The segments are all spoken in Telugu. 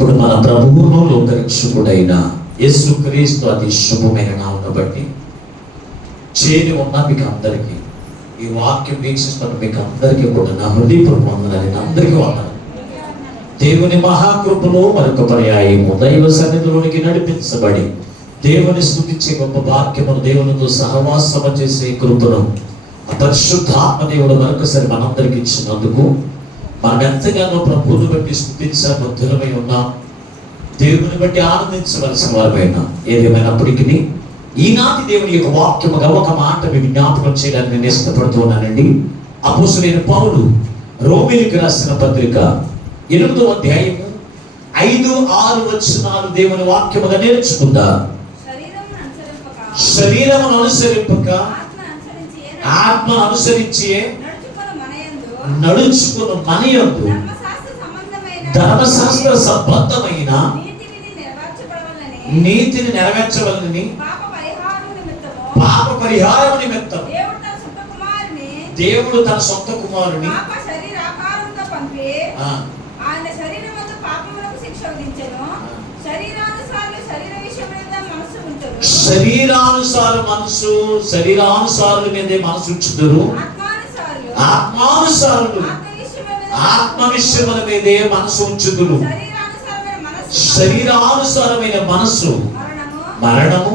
ఇప్పుడు మన ప్రభువును లోకరక్షకుడైన యేసుక్రీస్తు అతి శుభమైన నామమును బట్టి చేరి ఉన్న మీకు అందరికీ, ఈ వాక్యం వీక్షిస్తున్న మీకు అందరికీ కూడా నా హృదయపూర్వక వందనాలు. అందరికీ వందనాలు. దేవుని మహాకృపలో మరొక పర్యాయము దైవ సన్నిధిలోనికి నడిపించబడి దేవుని స్తుతించే గొప్ప వాక్యమును, దేవునితో సహవాసము చేసే కృపను పరిశుద్ధాత్మ దేవుడు మరొకసారి మనందరికి ఇచ్చినందుకు మనం ఎంతగానో ప్రభువుని బట్టి స్తుతించబద్ధులమై ఉన్నాం. దేవుని బట్టి ఆనందించవలసిన వారమైనా. ఏదేమైనప్పటికీ ఈనాటి దేవుని యొక్క వాక్యముగా ఒక మాట మీకు జ్ఞాపకం చేయడానికి నేను ఇష్టపడుతున్నానండి. అపోస్తలుడైన పౌలు రోమీయులకు రాసిన పత్రిక 8వ అధ్యాయము 5-6 వచనాలు దేవుని వాక్యముగా నేర్చుకుందాం. శరీరమును అనుసరింపక ఆత్మ అనుసరించి నడుచుకున్న మనయందు ధర్మశాస్త్ర సంబంధమైన నీతిని నెరవేర్చవలనని పాప పరిహారం నిమిత్తం దేవుడు తన సొంత కుమారుని శరీరానుసార మనసు, శరీరానుసారుల మీదే మనసు ఉంచుదురు, ఆత్మానుసారులు ఆత్మ విషయముల మీదే మనసు ఉంచుదురు. శరీరానుసారమైన మనసు మరణము,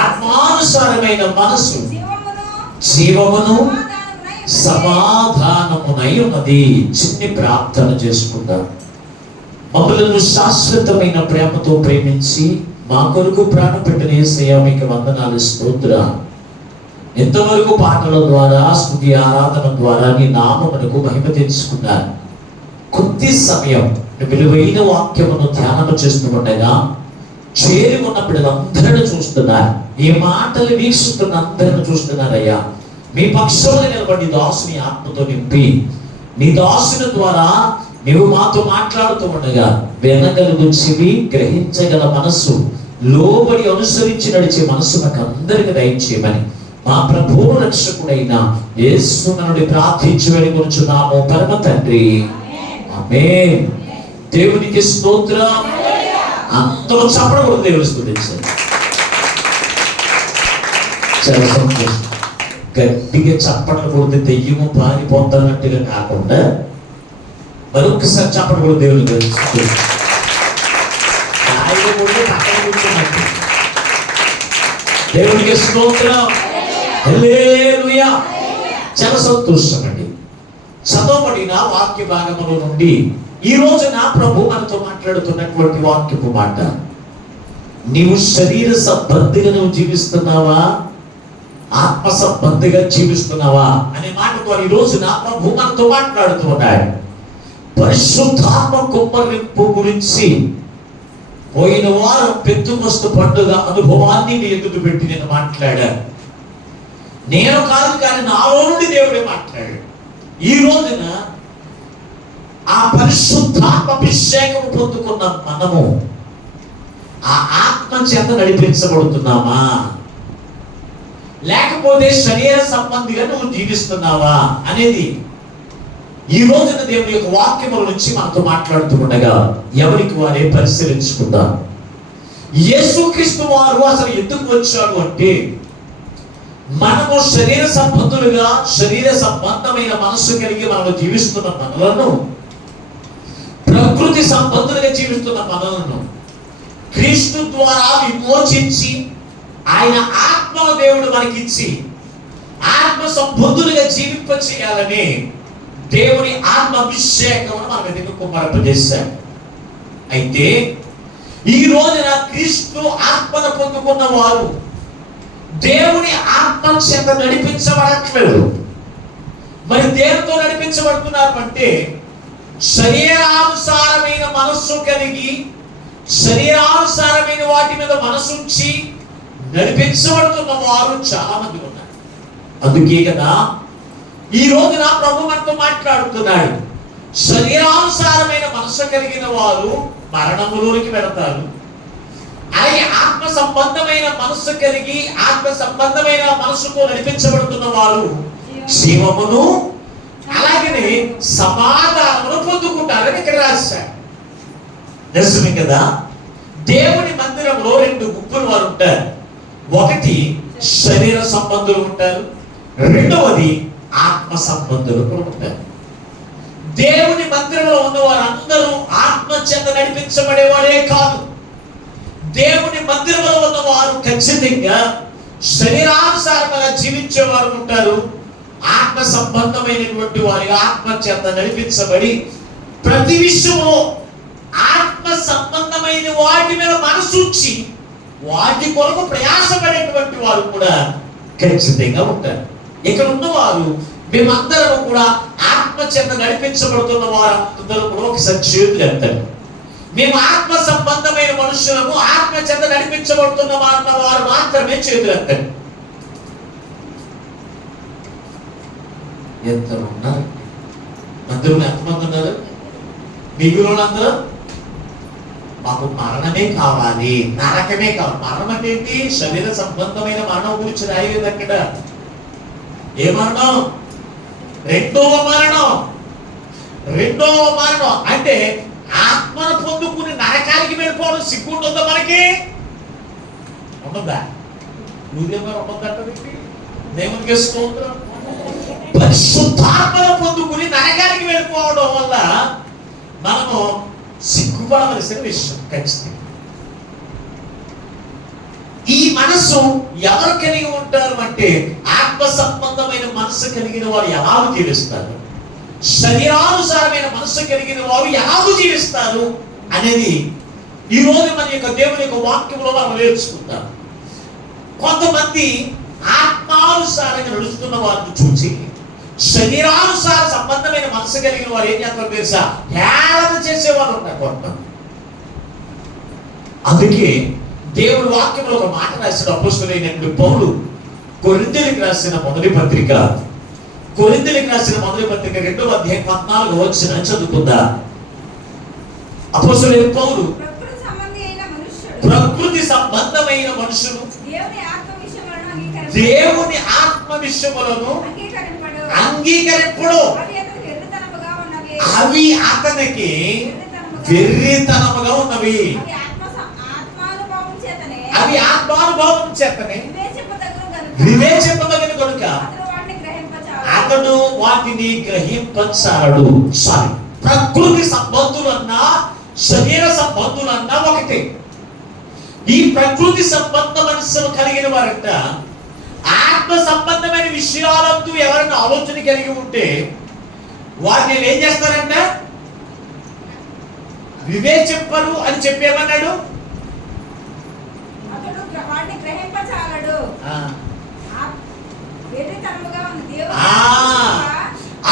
ఆత్మానుసారమైన మనసు జీవమును సమాధానమునై ఉన్నది. చిన్ని ప్రార్థన చేసుకుందాం. మమ్మలను శాశ్వతమైన ప్రేమతో ప్రేమించి మా కొరకు ప్రాణం పెట్టిన యేసయ్యా మీకు వందనాలు, స్తోత్రం. ఎంతవరకు పాటల ద్వారా, స్తుతి ఆరాధన ద్వారా నీ నామమునకు మహిమ తెచ్చుకున్నారు. కొద్ది సమయం విలువైన వాక్యమును ధ్యానము చేస్తుండగా చేరి ఉన్న పిల్లలందరినీ చూస్తున్నారు. ఈ మాటలు వీక్షిస్తున్న అందరిని చూస్తున్నారయ్యా. మీ పక్షంలో నిలబడి దాసుని ఆత్మతో నింపి నీ దాసుని ద్వారా నీవు మాతో మాట్లాడుతూ ఉండగా వినగలుగు చెవి, గ్రహించగల మనస్సు, లోబడి అనుసరించి నడిచే మనస్సు నాకు అందరికి దయచేయమని మా ప్రభువు రక్షకుడైన యేసునామములో ప్రార్థించి వేడుకొనుచున్నాము పరమ తండ్రి, ఆమేన్. దేవునికి స్తోత్రం. అందరూ చప్పట్లు దేవుని స్తుతించండి. చాలా సంతోషం. గట్టిగా చప్పట్లు కొడితే దెయ్యము పారిపోతానట్టుగా కాకుండా మరొకసారి చప్పట్లు కూడా దేవుని దేవునికి స్తోత్రం. హల్లెలూయా. చాలా సంతోషం అండి. చదవబడిన వాక్య భాగముల నుండి ఈ రోజు నా ప్రభు మనతో మాట్లాడుతున్నటువంటి వాక్యపు మాట, నీవు శరీర సంబంధిగా నువ్వు జీవిస్తున్నావా, ఆత్మ సంబంధిగా జీవిస్తున్నావా అనే మాట ద్వారా ఈ రోజు నా ప్రభు మనతో మాట్లాడుతూ ఉన్నాడు. పరిశుద్ధాత్మ కుమ్మరింపు గురించి పోయిన వారం పెంతుకొస్తు పండుగ అనుభవాన్ని నీ ఎదుట పెట్టి నేను మాట్లాడాను. నేను కాదు, కానీ నాలో నుండి దేవుడే మాట్లాడాడు. ఈ రోజున ఆ పరిశుద్ధాత్మ అభిషేకం పొందుకున్న మనము ఆ ఆత్మ చేత నడిపించబడుతున్నామా, లేకపోతే శరీర సంబంధిగా నువ్వు జీవిస్తున్నావా అనేది ఈ రోజున దేవుని యొక్క వాక్యముల నుంచి మనతో మాట్లాడుతూ ఉండగా ఎవరికి వారే పరిశీలించుకుందాం. యేసుక్రీస్తు వారు అసలు ఎందుకు వచ్చాడు అంటే, మనము శరీర సంబంధులుగా, శరీర సంబంధమైన మనస్సు కలిగి మనము జీవిస్తున్న మనలను, ప్రకృతి సంబంధులుగా జీవిస్తున్న మనలను క్రీస్తు ద్వారా విమోచించి ఆయన ఆత్మల దేవుడు మనకిచ్చి ఆత్మ సంబంధులుగా జీవింప చేయాలని దేవుని ఆత్మ అభిషేకం మన మీద కుమ్మరింపజేశాడు. అయితే ఈ రోజున క్రీస్తు ఆత్మను పొందుకున్న వారు దేవుని ఆత్మ చేత నడిపించబడట్లేదు. మరి దేనితో నడిపించబడుతున్నారు అంటే, శరీరానుసారమైన మనస్సు కలిగి శరీరానుసారమైన వాటి మీద మనసుంచి నడిపించబడుతున్న వారు చాలా మంది ఉన్నారు. అందుకే కదా ఈ రోజు నా ప్రభు మనతో మాట్లాడుతున్నాడు. శరీరానుసారమైన మనసు కలిగిన వారు మరణములోనికి వెళతారు. అలాగే ఆత్మ సంబంధమైన మనసు కలిగి ఆత్మ సంబంధమైన మనసుతో నడిపించబడుతున్న వారు జీవమును అలాగే సమాధానమును పొందుకుంటారని ఇక్కడ రాశారు. నిజమే కదా? దేవుని మందిరంలో రెండు గుంపులు వారు ఉంటారు. ఒకటి శరీర సంబంధులు ఉంటారు, రెండవది ఆత్మ సంబంధులు కూడా ఉంటారు. దేవుని మందిరంలో ఉన్న వారందరూ ఆత్మ చేత నడిపించబడేవాడే కాదు. దేవుని మందిరంలో ఉన్న వారు ఖచ్చితంగా శరీరానుసారంగా జీవించేవారు ఉంటారు. ఆత్మ సంబంధమైనటువంటి వారి ఆత్మ చేత నడిపించబడి ప్రతి విషయంలో ఆత్మ సంబంధమైన వాటి మీద మనసుంచి వాటి కొరకు ప్రయాసపడేటువంటి వారు కూడా ఖచ్చితంగా ఉంటారు. ఇక్కడ ఉన్నవారు మేమందరం కూడా ఆత్మ చేత నడిపించబడుతున్న వారు అందరూ కూడా ఒకసారి చేతులు ఎత్తారు. మేము ఆత్మ సంబంధమైన మనుషులము, ఆత్మ చేత నడిపించబడుతున్న వారు మాత్రమే చేతులు ఎత్తారు. ఎంతలో ఉన్నారు? మందిరంలో ఎంతమంది ఉన్నారు? మిగిలిన అందరూ మాకు మరణమే కావాలి, నరకమే కావాలి. మరణం అంటే ఏంటి? శరీర సంబంధమైన మరణం గురించి రాయలేదు అక్కడ. ఏ మరణం? రెండవ మరణం. రెండవ మరణం అంటే ఆత్మను పొందుకుని నరకానికి వెళ్ళిపోవడం సిగ్గుంటుందా మనకి? ఉండదా? నువ్వేమో ఉండదంటే దేవునికి స్తోత్రం. పరిశుద్ధాత్మను పొందుకుని నరకానికి వెళ్ళిపోవడం వల్ల మనము సిగ్గుపడవలసిన విషయం ఖచ్చితంగా. ఈ మనసు ఎవరు కలిగి ఉంటారు అంటే ఆత్మ సంబంధమైన మనసు కలిగిన వారు ఎలాగ జీవిస్తారు, శరీరానుసారమైన మనసు కలిగిన వారు ఎలాగ జీవిస్తారు అనేది ఈ రోజు మన యొక్క దేవుని యొక్క వాక్యంలో మనం నేర్చుకుంటాం. కొంతమంది ఆత్మానుసారంగా నడుస్తున్న వారిని చూసి శరీరానుసార సంబంధమైన మనసు కలిగిన వారు ఏం చేస్తారు తెలుసా? హేళన చేసేవారు ఉన్నారు కొంతమంది. అందుకే దేవుడు వాక్యంలో ఒక మాట రాసిన అపోస్తలుడైనటువంటి పౌలు కొరింథీయులకు రాసిన మొదటి పత్రిక 2వ అధ్యాయం 14వ వచనం చదువుకుందా? అపోస్తలుడైన పౌలు ప్రకృతి సంబంధమైన మనుషులు దేవుని ఆత్మ విషయములను అంగీకరింపడు, అవి అతనికి వెర్రితనముగా ఉన్నవి. అవి ఆత్మానుభవం చేతనే వివేచింపదగిన కనుక అతడు వాటిని గ్రహింపచాలడు. సారీ, ప్రకృతి సంబంధులన్నా శరీర సంబంధులన్నా ఒకటే. ఈ ప్రకృతి సంబంధ మనస్సును కలిగిన వారంట ఆత్మ సంబంధమైన విషయాలంటూ ఎవరైనా ఆలోచన కలిగి ఉంటే వారిని ఏం చేస్తారంట? వివేచింపరు అని చెప్పేమన్నాడు.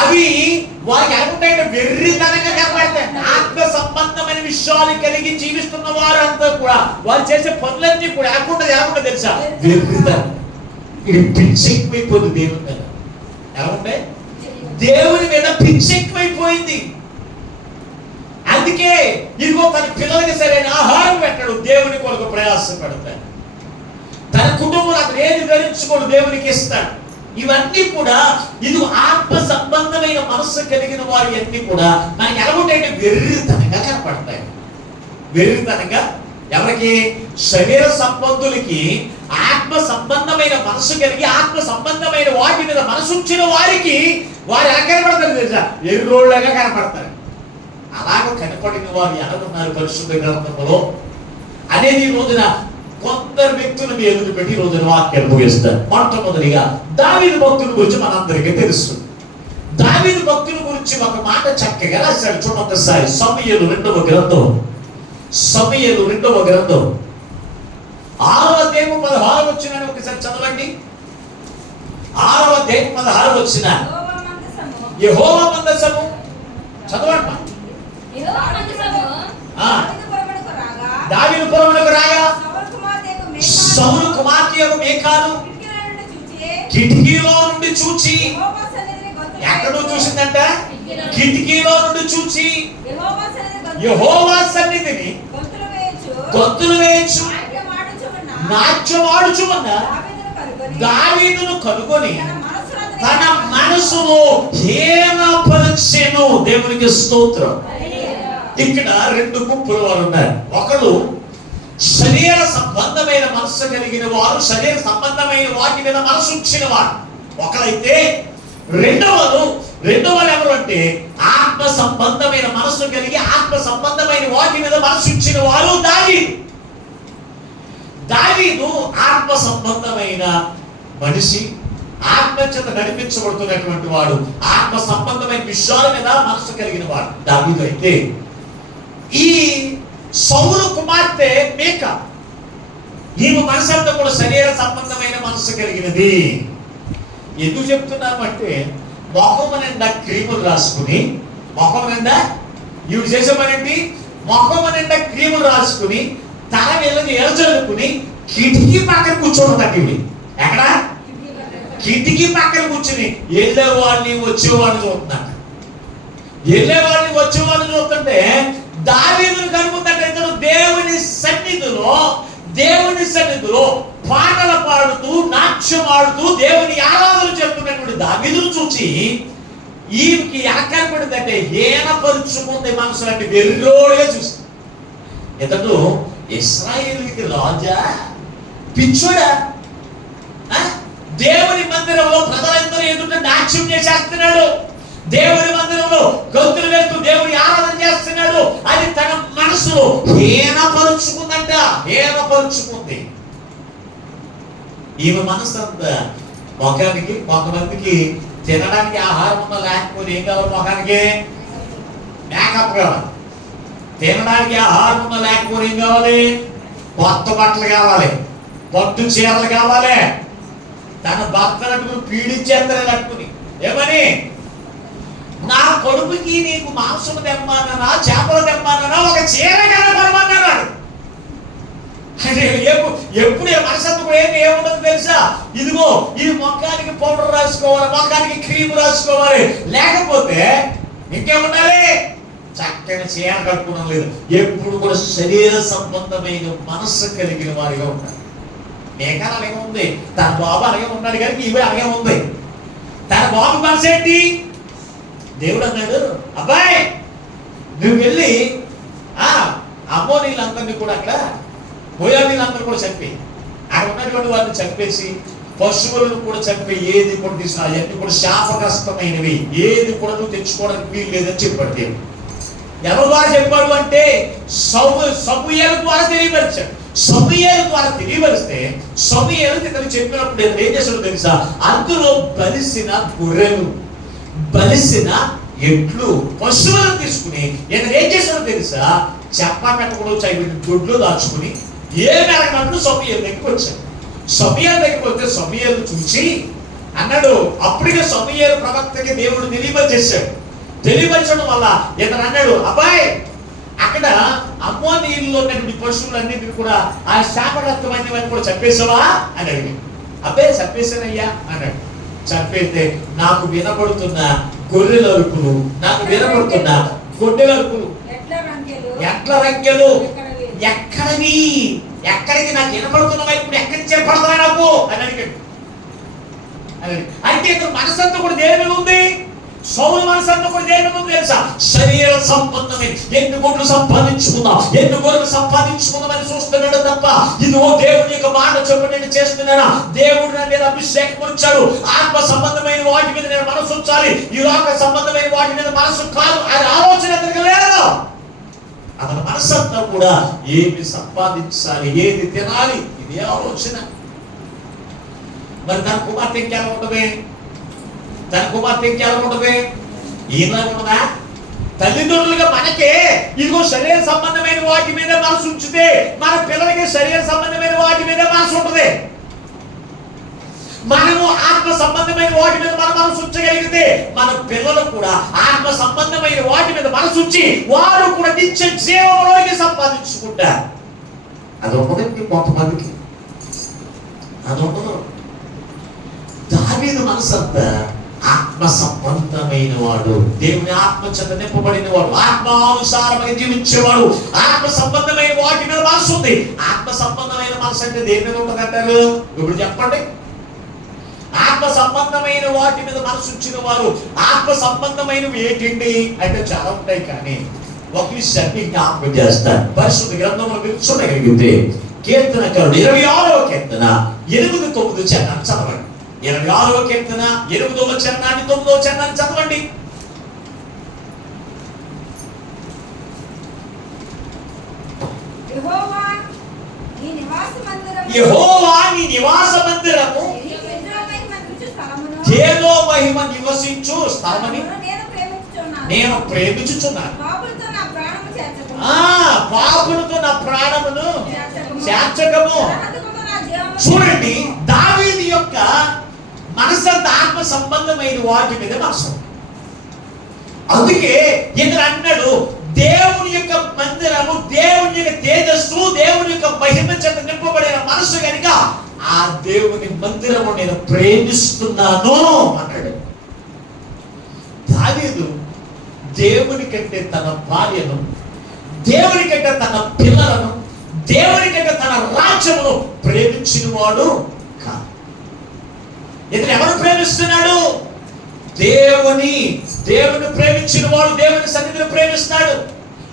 అవి వారికి అనుకుంటే వెర్రితనంగా కనబడతాయి. ఆత్మ సంబంధమైన విషయాలు కలిగి జీవిస్తున్న వారంతా కూడా వారు చేసే పనులన్నీ కూడా ఎలాగుంటే తెలుసా? వెర్రితనం. ఇది పిచ్చి ఎక్కువైపోయింది దేవుని మీద. ఎలాగుంటే దేవుని మీద పిచ్చి ఎక్కువైపోయింది. అందుకే ఇదిగో తన పిల్లలకి సరైన ఆహారం పెట్టడు, దేవుని కొరకు ప్రయాసం పెడతాడు. తన కుటుంబం అతను ఏది ధరించుకోడు, దేవునికి ఇస్తాడు. ఇవన్నీ కూడా ఇది ఆత్మ సంబంధమైన మనస్సు కలిగిన వారి అన్ని కూడా మనకి ఎలాగుంటే వెర్రితనంగా కనపడతాయి. వెర్రితనంగా ఎవరికి? శరీర సంబంధులకి. ఆత్మ సంబంధమైన మనసు కలిగి ఆత్మ సంబంధమైన వాటి మీద మనసు ఉంచిన వారికి వారు ఎలా కనపడతారు తెలుసా? ఎర్రోళ్ళగా కనపడతారు. అలాగ కనపడిన వారు ఎలాగున్నారు పరిశుద్ధ గ్రంథంలో అనేది ఈ రోజున కొందరు వ్యక్తులు మీ ఎదురు పెట్టి ఈ రోజున వాక్యాలు ముగిస్తారు. మొట్టమొదటిగా దావీదు భక్తుల గురించి మనందరికీ తెలుసు. దావీదు భక్తుల గురించి ఒక మాట చక్కగా రాశాడు. చూడండి ఒకసారి సమూయేలు 2వ గ్రంథం, సమూయేలు 2వ గ్రంథం 6వ అధ్యాయం 16వ వచనాన్ని ఒకసారి చదవండి. 6వ అధ్యాయం 16వ వచనం. యెహోవా మందసము చదవండి. దావీదు పురమునకు రాగా సౌలు కుమార్తె మీకాలు కిటికీలో నుండి చూచి, ఎక్కడో చూసిందంట, కిటికీలో నుండి చూచి యెహోవా సన్నిధిని గొంతులు వేయచ్చు నాట్యమాడుచున్న దావీదును కనుగొని తన మనసును హీనపరచెను. దేవునికి స్తోత్రం. ఇక్కడ రెండు గుంపుల వారు ఉన్నారు. ఒకరు శరీర సంబంధమైన మనస్సు కలిగిన వారు, శరీర సంబంధమైన వాటి మీద మనసు ఉంచిన వారు ఒకరైతే, రెండవ ఎవరు అంటే ఆత్మ సంబంధమైన మనస్సు కలిగి ఆత్మ సంబంధమైన వాటి మీద మనసు ఉంచిన వారు దావీదు ఆత్మ సంబంధమైన మనిషి, ఆత్మచేత నడిపించబడుతున్నటువంటి వాడు, ఆత్మ సంబంధమైన విషయాల మీద మనసు కలిగిన వాడు దావీదు. అయితే ఈ సౌలు కుమార్తె మేక, ఈమె మనసంతా కూడా శరీర సంబంధమైన మనసు కలిగినది. ఎందుకు చెప్తున్నామంటే మొహం నిండా క్రీములు రాసుకుని, మొహం నిండా ఈవిడ చేసే పని ఏంటి, మొహం నిండా క్రీములు రాసుకుని తల వెళ్ళని ఎలచలుకుని కిటికీ పక్కన కూర్చోవడం. ఇవి ఎక్కడ కిటికీ పక్కన కూర్చుని వెళ్ళేవాడిని వచ్చేవాడిని చూస్తున్నాడు. వెళ్ళేవాడిని వచ్చేవాడిని చూస్తుంటే దావీదును కనుకుంటే ఇతను దేవుని సన్నిధిలో పాటలు పాడుతూ నాట్యం ఆడుతూ దేవుని ఆరాధన చేస్తున్నటువంటి దావీదును చూసి ఈమెకి ఎలా కనపడిందంటే హీనపరుచుకుంది మనసు అంటే వెర్రోడుగా చూసి, ఇతడు ఇశ్రాయేలుకి రాజా, పిచ్చోడా, దేవుని మందిరంలో ప్రజలందరూ ఎదుట నాట్యం చేసేస్తున్నాడు, దేవుని మందిరంలో గొంతులు వేస్తూ దేవుని ఆరాధన చేస్తున్నాడు అని తన మనసులో హీనపరుచుకుంది. ఈమె మనసు అంతా మొఖానికి, కొంతమందికి తినడానికి ఆహారం ఉన్నా లేకపోతే ఏం కావాలి, మొఖానికి మేకప్ కావాలి, తినడానికి ఆహారం ఉన్నా లేకపోతే ఏం కావాలి, కొత్త బట్టలు కావాలి, పట్టు చీరలు కావాలి. తన భర్తను పీడించేస్తారని అట్టుకుని ఏమని, నా కొడుకుకి నీకు మాంసం తెమ్మన్నానా, చేపలు తెమ్మన్నానా, ఒక చీర కనపడమన్నాడు. ఎప్పుడు మనసంతా కూడా ఏముండదు తెలుసా, ఇదిగో ఇది మొఖానికి పౌడర్ రాసుకోవాలి, మొఖానికి క్రీమ్ రాసుకోవాలి, లేకపోతే ఇంకేముండాలి, చక్కని చీర కట్టుకోవడం లేదు. ఎప్పుడు కూడా శరీర సంబంధమైన మనస్సు కలిగిన వారిగా ఉంటారు. మేఘాలు అలాగే ఉంది, తన బాబు అలాగే ఉన్నాడు కానీ ఇవే అలాగే ఉంది. తన బాబు మనసు ఏంటి, దేవుడు అన్నాడు, అబ్బాయి నువ్వు వెళ్ళి అమ్మోనీళ్ళందరినీ కూడా అక్కడ మోయాబీలందరూ కూడా చంపి, అక్కడ ఉన్నటువంటి వారిని చంపేసి పశువులను కూడా చంపి ఏది కూడా తీసినా అవన్నీ కూడా శాపగ్రస్తమైనవి, ఏది కూడా నువ్వు తెచ్చుకోవడానికి వీలు లేదని చెప్పాడు దేవుడు. ఎవరి ద్వారా చెప్పాడు అంటే సమూయేలు ద్వారా తెలియపరిచాడు. సమూయేలు ద్వారా తెలియపరిస్తే సమూయేలు ఇతను చెప్పినప్పుడు ఏం చేశాడో తెలుసా, అందులో బలిసిన గొర్రెలు, బలిసిన ఎట్లు, పశువులను తీసుకుని ఇతను ఏం చేశాడో తెలుసా, చెప్ప పెట్టకుండా దొడ్లో దాచుకుని ఏ మేరకన్నట్టు సమూయేలు దగ్గరికి వచ్చాడు. సమూయేలు దగ్గరికి వస్తే సమూయేలు చూసి అన్నాడు, అప్పటికే సమూయేలు ప్రవక్తకి దేవుడు తెలియపరిచేశాడు. తెలియపరచడం వల్ల ఇతను అన్నాడు, అబ్బాయి అక్కడ అమ్మోనీయుల్లో ఉన్నటువంటి పశువులన్నింటినీ కూడా ఆ శాపగ్రస్తమైనవన్నీ కూడా చంపేసావా అని అడిగి, అబ్బాయి చంపేశానయ్యా అన్నాడు. చంపేస్తే నాకు వినపడుతున్న గొర్రెల అరుపులు, నాకు వినపడుతున్న గొడ్డెల అరుపులు, ఎట్ల రంకెలు ఎక్కడివి, ఎక్కడికి నాకు వినపడుతున్నవా, ఇప్పుడు ఎక్కడి నుంచి ఏర్పడుతున్నా నాకు అని అడిగాడు. అయితే ఇక్కడ మనసంతా కూడా దేని మీద ఉంది, సౌలు మనసంతా కూడా దేని మీద ఉంది తెలుసా, శరీర సంబంధమైన ఎన్ని కోట్లు సంపాదించుకుందాం, ఎన్ని కోట్లు సంపాదించుకుందామని చూస్తున్నాడు తప్ప ఇదిగో దేవుని యొక్క మాట చెప్పు నేను చేస్తున్నానా, దేవుడు నా మీద అభిషేకం ఉంచాడు, ఆత్మ సంబంధమైన వాటి మీద నేను మనసు ఉంచాలి, ఈ లోక సంబంధమైన వాటి మీద మనసు కాదు ఆయన ఆలోచన అతనికి లేదు. అతని మనసంతా కూడా ఏమి సంపాదించాలి, ఏది తినాలి, ఇదే ఆలోచన. మరి తన కుమార్తె ఇంకెలా ఉంటుంది, తన కుమార్తె ఇంకెలా ఉంటుంది, ఈయన ఉండదా? తల్లిదండ్రులుగా మనకే ఇదిగో శరీర సంబంధమైన వాటి మీద మనసు ఉంచితే మన పిల్లలకి శరీర సంబంధమైన వాటి మీద మనసు ఉంటుంది. మనము ఆత్మ సంబంధమైన వాటి మీద మన మనసు ఉంచగలిగితే మన పిల్లలు కూడా ఆత్మ సంబంధమైన వాటి మీద మనసు ఉంచి వారు కూడా నిత్య జీవంలోకి సంపాదించుకుంటారు. అది ఉండదండి కొంతమందికి, అది ఉండదు. దావీదు మనసంతా ఆత్మ సంబంధమైన వాడు, దేవుని ఆత్మ చేత నింపబడిన వాడు, ఆత్మానుసారమైన జీవించేవాడు, ఆత్మ సంబంధమైన వాటి మీద మనసు ఉంది. ఆత్మ సంబంధమైన మనసు అంటే దేని మీద ఉంటుందంటారు, ఇప్పుడు చెప్పండి. ఆత్మ సంబంధమైన వాటి మీద మనసు ఉంచిన వారు, ఆత్మ సంబంధమైనవి ఏంటండి అంటే చాలా ఉంటాయి, కానీ ఒక విషయాన్ని జ్ఞాపకం చేస్తాను. పరిశుద్ధ గ్రంథంలో మీరు చూడగలిగితే కీర్తనకారుడు 26వ కీర్తన 8, 9 చరణాన్ని చదవండి. 26వ కీర్తన 8వ చరణాన్ని 9వ చరణాన్ని చదవండి. యెహోవా నీ నివాస మందిరము తేజో మహిమ నివసించు స్థలమని నేను ప్రేమించుచున్నాను. పాపులతో నా ప్రాణమును చేర్చకము. చూడండి, దావీదు యొక్క మనసంత ఆత్మ సంబంధమైన వాటి మీద మనసు. అందుకే ఇతను అన్నాడు, దేవుని యొక్క మందిరము, దేవుని యొక్క తేజస్సు, దేవుని యొక్క మహిమ చేత నింపబడిన మనసు కనుక ఆ దేవుని మందిరము నేను ప్రేమిస్తున్నాను అన్నాడు. దావీదు దేవుని కంటే తన భార్యను, దేవుని కంటే తన పిల్లలను, దేవుని కంటే తన రాజ్యమును ప్రేమించిన వాడు కాదు. ఇతను ఎవరు ప్రేమిస్తున్నాడు? దేవుని ప్రేమించిన వాడు దేవుని సన్నిధిని ప్రేమిస్తాడు.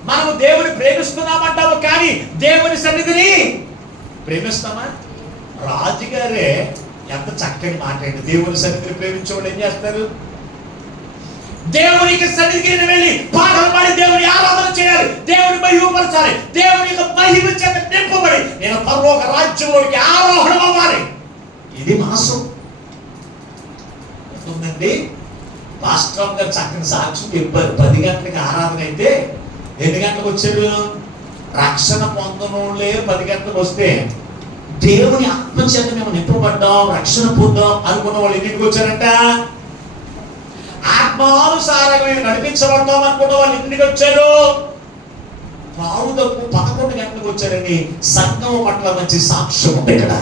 మనము దేవుని ప్రేమిస్తున్నామంటాము, కానీ దేవుని సన్నిధిని ప్రేమిస్తామా? రాజుగారే ఎంత చక్కని మాట్లాడి, దేవుని సన్నిధిని ప్రేమించేవాడు ఏం చేస్తారు? దేవునికి సన్నిధికి వెళ్ళి పాటలు పాడి దేవుని ఆరాధన చేయాలి, దేవుని మహిమపరచాలి, దేవుని యొక్క మహిమ చేత నింపబడి నేను పరలోక రాజ్యంలోకి ఆరోహణం అవ్వాలి. ఇది మనసు ఉందండి. రాష్ట్రం గారు చక్కని సాక్ష్యం చెప్పారు. 10 గంటలకి ఆరాధన అయితే ఎన్ని గంటలకు వచ్చారు? రక్షణ పొందనులే 10 గంటలకు వస్తే దేవుని ఆత్మచేత మేము నింపబడ్డాం, రక్షణ పొందాం అనుకున్న వాళ్ళు ఎన్నింటికి వచ్చారంట? ఆత్మానుసారంగా నడిపించబడతాం అనుకున్న వాళ్ళు ఎన్నింటికి వచ్చారు? 11 గంటలకు వచ్చారని సంఘం పట్ల మంచి సాక్ష్యం ఉంది ఇక్కడ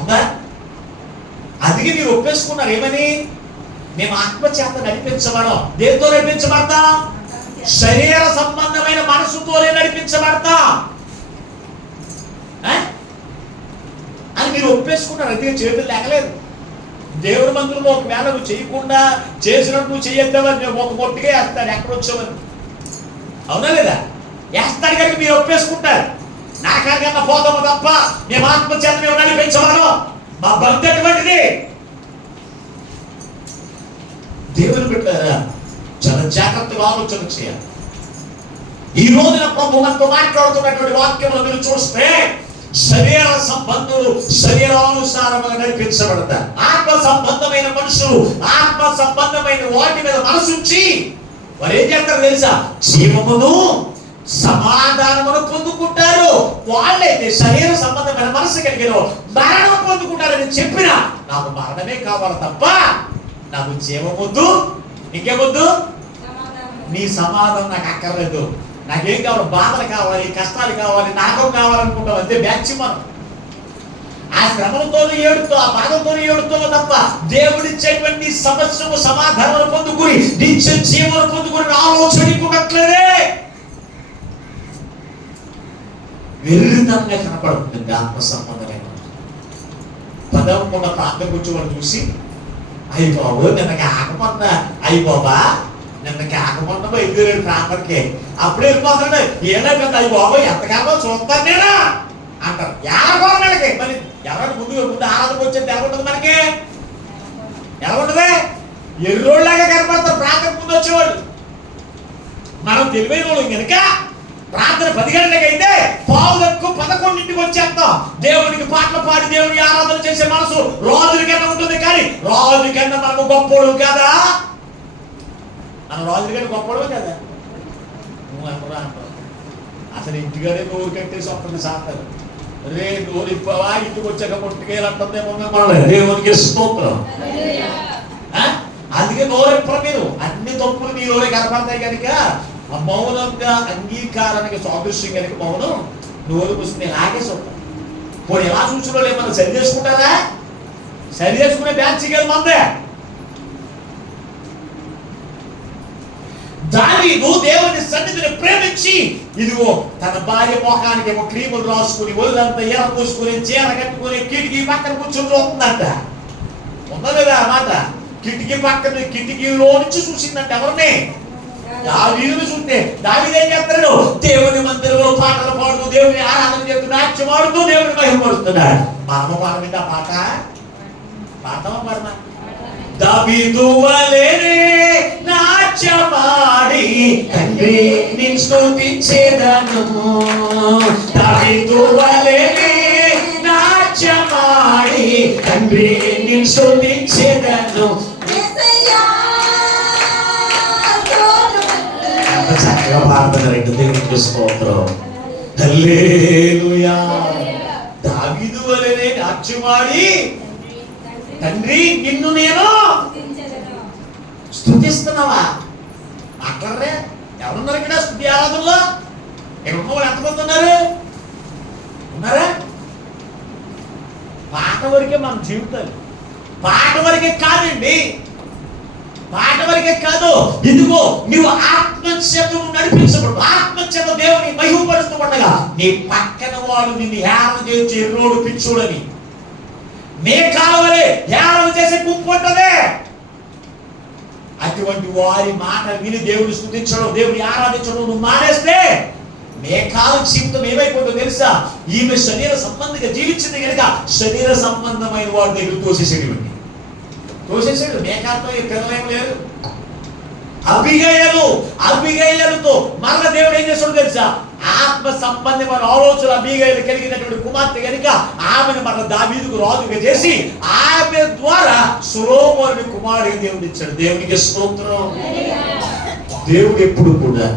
ఉందా? అందుకే మీరు ఒప్పేసుకున్నారు ఏమని? మేము ఆత్మచేత నడిపించబడం. దేంతో నడిపించబడతాం? శరీర సంబంధమైన మనసుతోనే నడిపించబడతాం అని మీరు ఒప్పేసుకున్నారు. అందుకే చేతులు లేకలేదు. దేవుడి మందులో ఒకవేళ నువ్వు చేయకుండా చేసినట్టు నువ్వు చేయొద్దామని మేము ఒక మొట్టిగా వేస్తాడు. ఎక్కడ వచ్చామని, అవునా లేదా? వేస్తాడు కనుక మీరు ఒప్పేసుకుంటారు. నాకన్నా పోతాము తప్ప మేము ఆత్మచేత మేము నడిపించబడం. మా భక్తి ఎటువంటిది? దేవుని బిడ్డలారా, చాలా జాగ్రత్తగా ఆలోచన చేయాలి. ఈ రోజున ప్రభు మనతో మాట్లాడుతున్నటువంటి వాక్యంలో మీరు చూస్తే శరీర సంబంధులు శరీరానుసారంగా నడిపించబడతారు. ఆత్మ సంబంధమైన మనుషులు ఆత్మ సంబంధమైన వాటి మీద మనసుంచి వారు ఏం చేస్తారు తెలుసా? జీవమును సమాధానమును పొందుకుంటారు. వాళ్ళైతే శరీర సంబంధమైన మనసు కలిగిన మరణం పొందుకుంటారని చెప్పినా నాకు మరణమే కావాలి తప్ప నాకు జీవమొద్దు, ఇంకేమొద్దు, నీ సమాధానం నాకు అక్కర్లేదు. నాకేం కావాలి? బాధలు కావాలి, కష్టాలు కావాలి, నాగం కావాలనుకుంటాం. అంతే బ్యాచ్ మనం. ఆ శ్రమలతోనే ఏడుతో, ఆ బాధలతోనే ఏడుతో తప్ప దేవుడిచ్చేటువంటి సమస్యము సమాధానం పొందుకుని నిత్య జీవనం పొందుకుని ఆలోచన ఉండట్లేదే. వెర్రితనంగా కనపడుతుంది ఆత్మ సంబంధమైన. 11 ప్రాంతం గురించి వాళ్ళు చూసి, అయ్యి బాబు నిన్న కాకపోతున్నా, అయ్యి బాబా నిన్న కాకపోతున్నా బయలుదేరాడు ప్రాంతానికి. అప్పుడే వెళ్ళిపోతాడు. ఏమైపోయింది? అయ్యి బాబు ఎంత కాకపోతే చూస్తాను నేనా అంటారు. ఏడకోవాలకి మరి ఎవరైనా ముందు ఆరాధనకు వచ్చేది ఎలా ఉంటుంది? మనకి ఎలా ఉంటుంది? ఎర్రోళ్ళలాగా కనపడతారు ప్రాంతం ముందు వచ్చేవాళ్ళు. మనం తెలివైన వాళ్ళు కనుక ప్రార్థన 10 గంటలకి అయితే 11:15 వచ్చేస్తాం. దేవునికి పాటలు పాడి దేవుని ఆరాధన చేసే మనసు రాజుల కన్నా ఉంటుంది. కానీ రాజు కన్నా మనము గొప్పోడు కదా? మనం రాజుల కన్నా గొప్పోడు కదా? నువ్వు అమ్మరా అంటావు. అసలు ఇంటిగానే నోరు కట్టేసి వస్తుంది సాతాను. రే నోరు ఇప్పవా, ఇంటికి వచ్చాక ముట్టుకేయాలంటుందేమో మనల్ని. దేవునికి స్తోత్రం. అందుకే నోరు ఇప్పరు. మీరు అన్ని తప్పులు మీ నోరే కనపడతాయి కనుక మౌనంగా అంగీకారానికి సాదృశ్యం కనుక మౌనం నోరు కూర్చుని లాగేసి ఉంటాం. పోనీ ఎలా చూసుకోవాలి? ఏమన్నా సరి చేసుకుంటారా? సరి చేసుకునే బ్యాచ్ కదా మందే. దావీదు దేవుని సన్నిధిని ప్రేమించి ఇదిగో తన భార్య మొఖానికి ఏమో క్రీములు రాసుకుని ఒళ్ళంతా ఎర పూసుకుని చీర కట్టుకుని కిటికీ పక్కన కూర్చొని చూస్తుందంట. ఉన్నది కదా మాట. కిటికీ పక్కన కిటికీలో నుంచి చూసిందంట. ఎవరిని? దావీదును చూస్తే దావీదు ఏం చేస్తాడు? దేవుని మందిరంలో పాటలు పాడుతూ, దేవుని ఆరాధన చేస్తూ, నాట్యం ఆడుతూ దేవుని మహిమపరుస్తున్నాడు. మనము పాడమిందా పాట? పాడమా పాడమా? దావీదు వలెనే నాట్యమాడి తండ్రి నిన్ను స్తుతించెదను. దావీదు వలెనే నాట్యమాడి తండ్రి నిన్ను స్తుతించెదను. చక్కగా పాడుతున్నారండి. దేవునికి స్తోత్రం. హల్లెలూయా. దావీదు వలెనే నాట్యమాడి తండ్రి నిన్ను నేను స్తుతిస్తున్నావా? మాట్లాడరే? ఎవరున్నారు ఇక్కడ స్తుతి ఆరాధనలో? ఇక్కడ ఉన్నవాళ్ళు ఎంతమంది ఉన్నారు? ఉన్నారా? పాట వరకే మన జీవితాలు. పాట వరకే కాదండి, పాట వరకే కాదు. ఇదిగో నువ్వు ఆత్మచేత నడిపించబడు, ఆత్మచేత దేవుని మహిమపరుస్తూ ఉండగా నీ పక్కన వాడు నిన్ను హేళన చేసి ఎర్రోడు పిచ్చోడని నీ కాలవలే హేళన చేసే గుంపు ఉంటదే. అటువంటి వారి మాట విని దేవుని స్తుతించడం, దేవుని ఆరాధించడం నువ్వు మానేస్తే మేఘాల జీవితం ఏమైపోతుందో తెలుసా? ఈమె శరీర సంబంధిగా జీవించింది కనుక శరీర సంబంధమైన వాడి దగ్గర తోసేసాడు. మేఘాలతో ఈ పిల్లలేం లేరు. అబిగయలుతో మరల దేవుడు ఏం చేస్తాడు తెలుసా? ఆత్మ సంబంధమైన ఆలోచన అబిగయలు కలిగినటువంటి కుమార్తె కనుక ఆమెను మరల దావీదుకు రాజుగా చేసి ఆమె ద్వారా సొలొమోనుని కుమారుడిగా దేవుడు ఇచ్చాడు. దేవునికి స్తోత్రం. దేవుడు ఎప్పుడు కూడా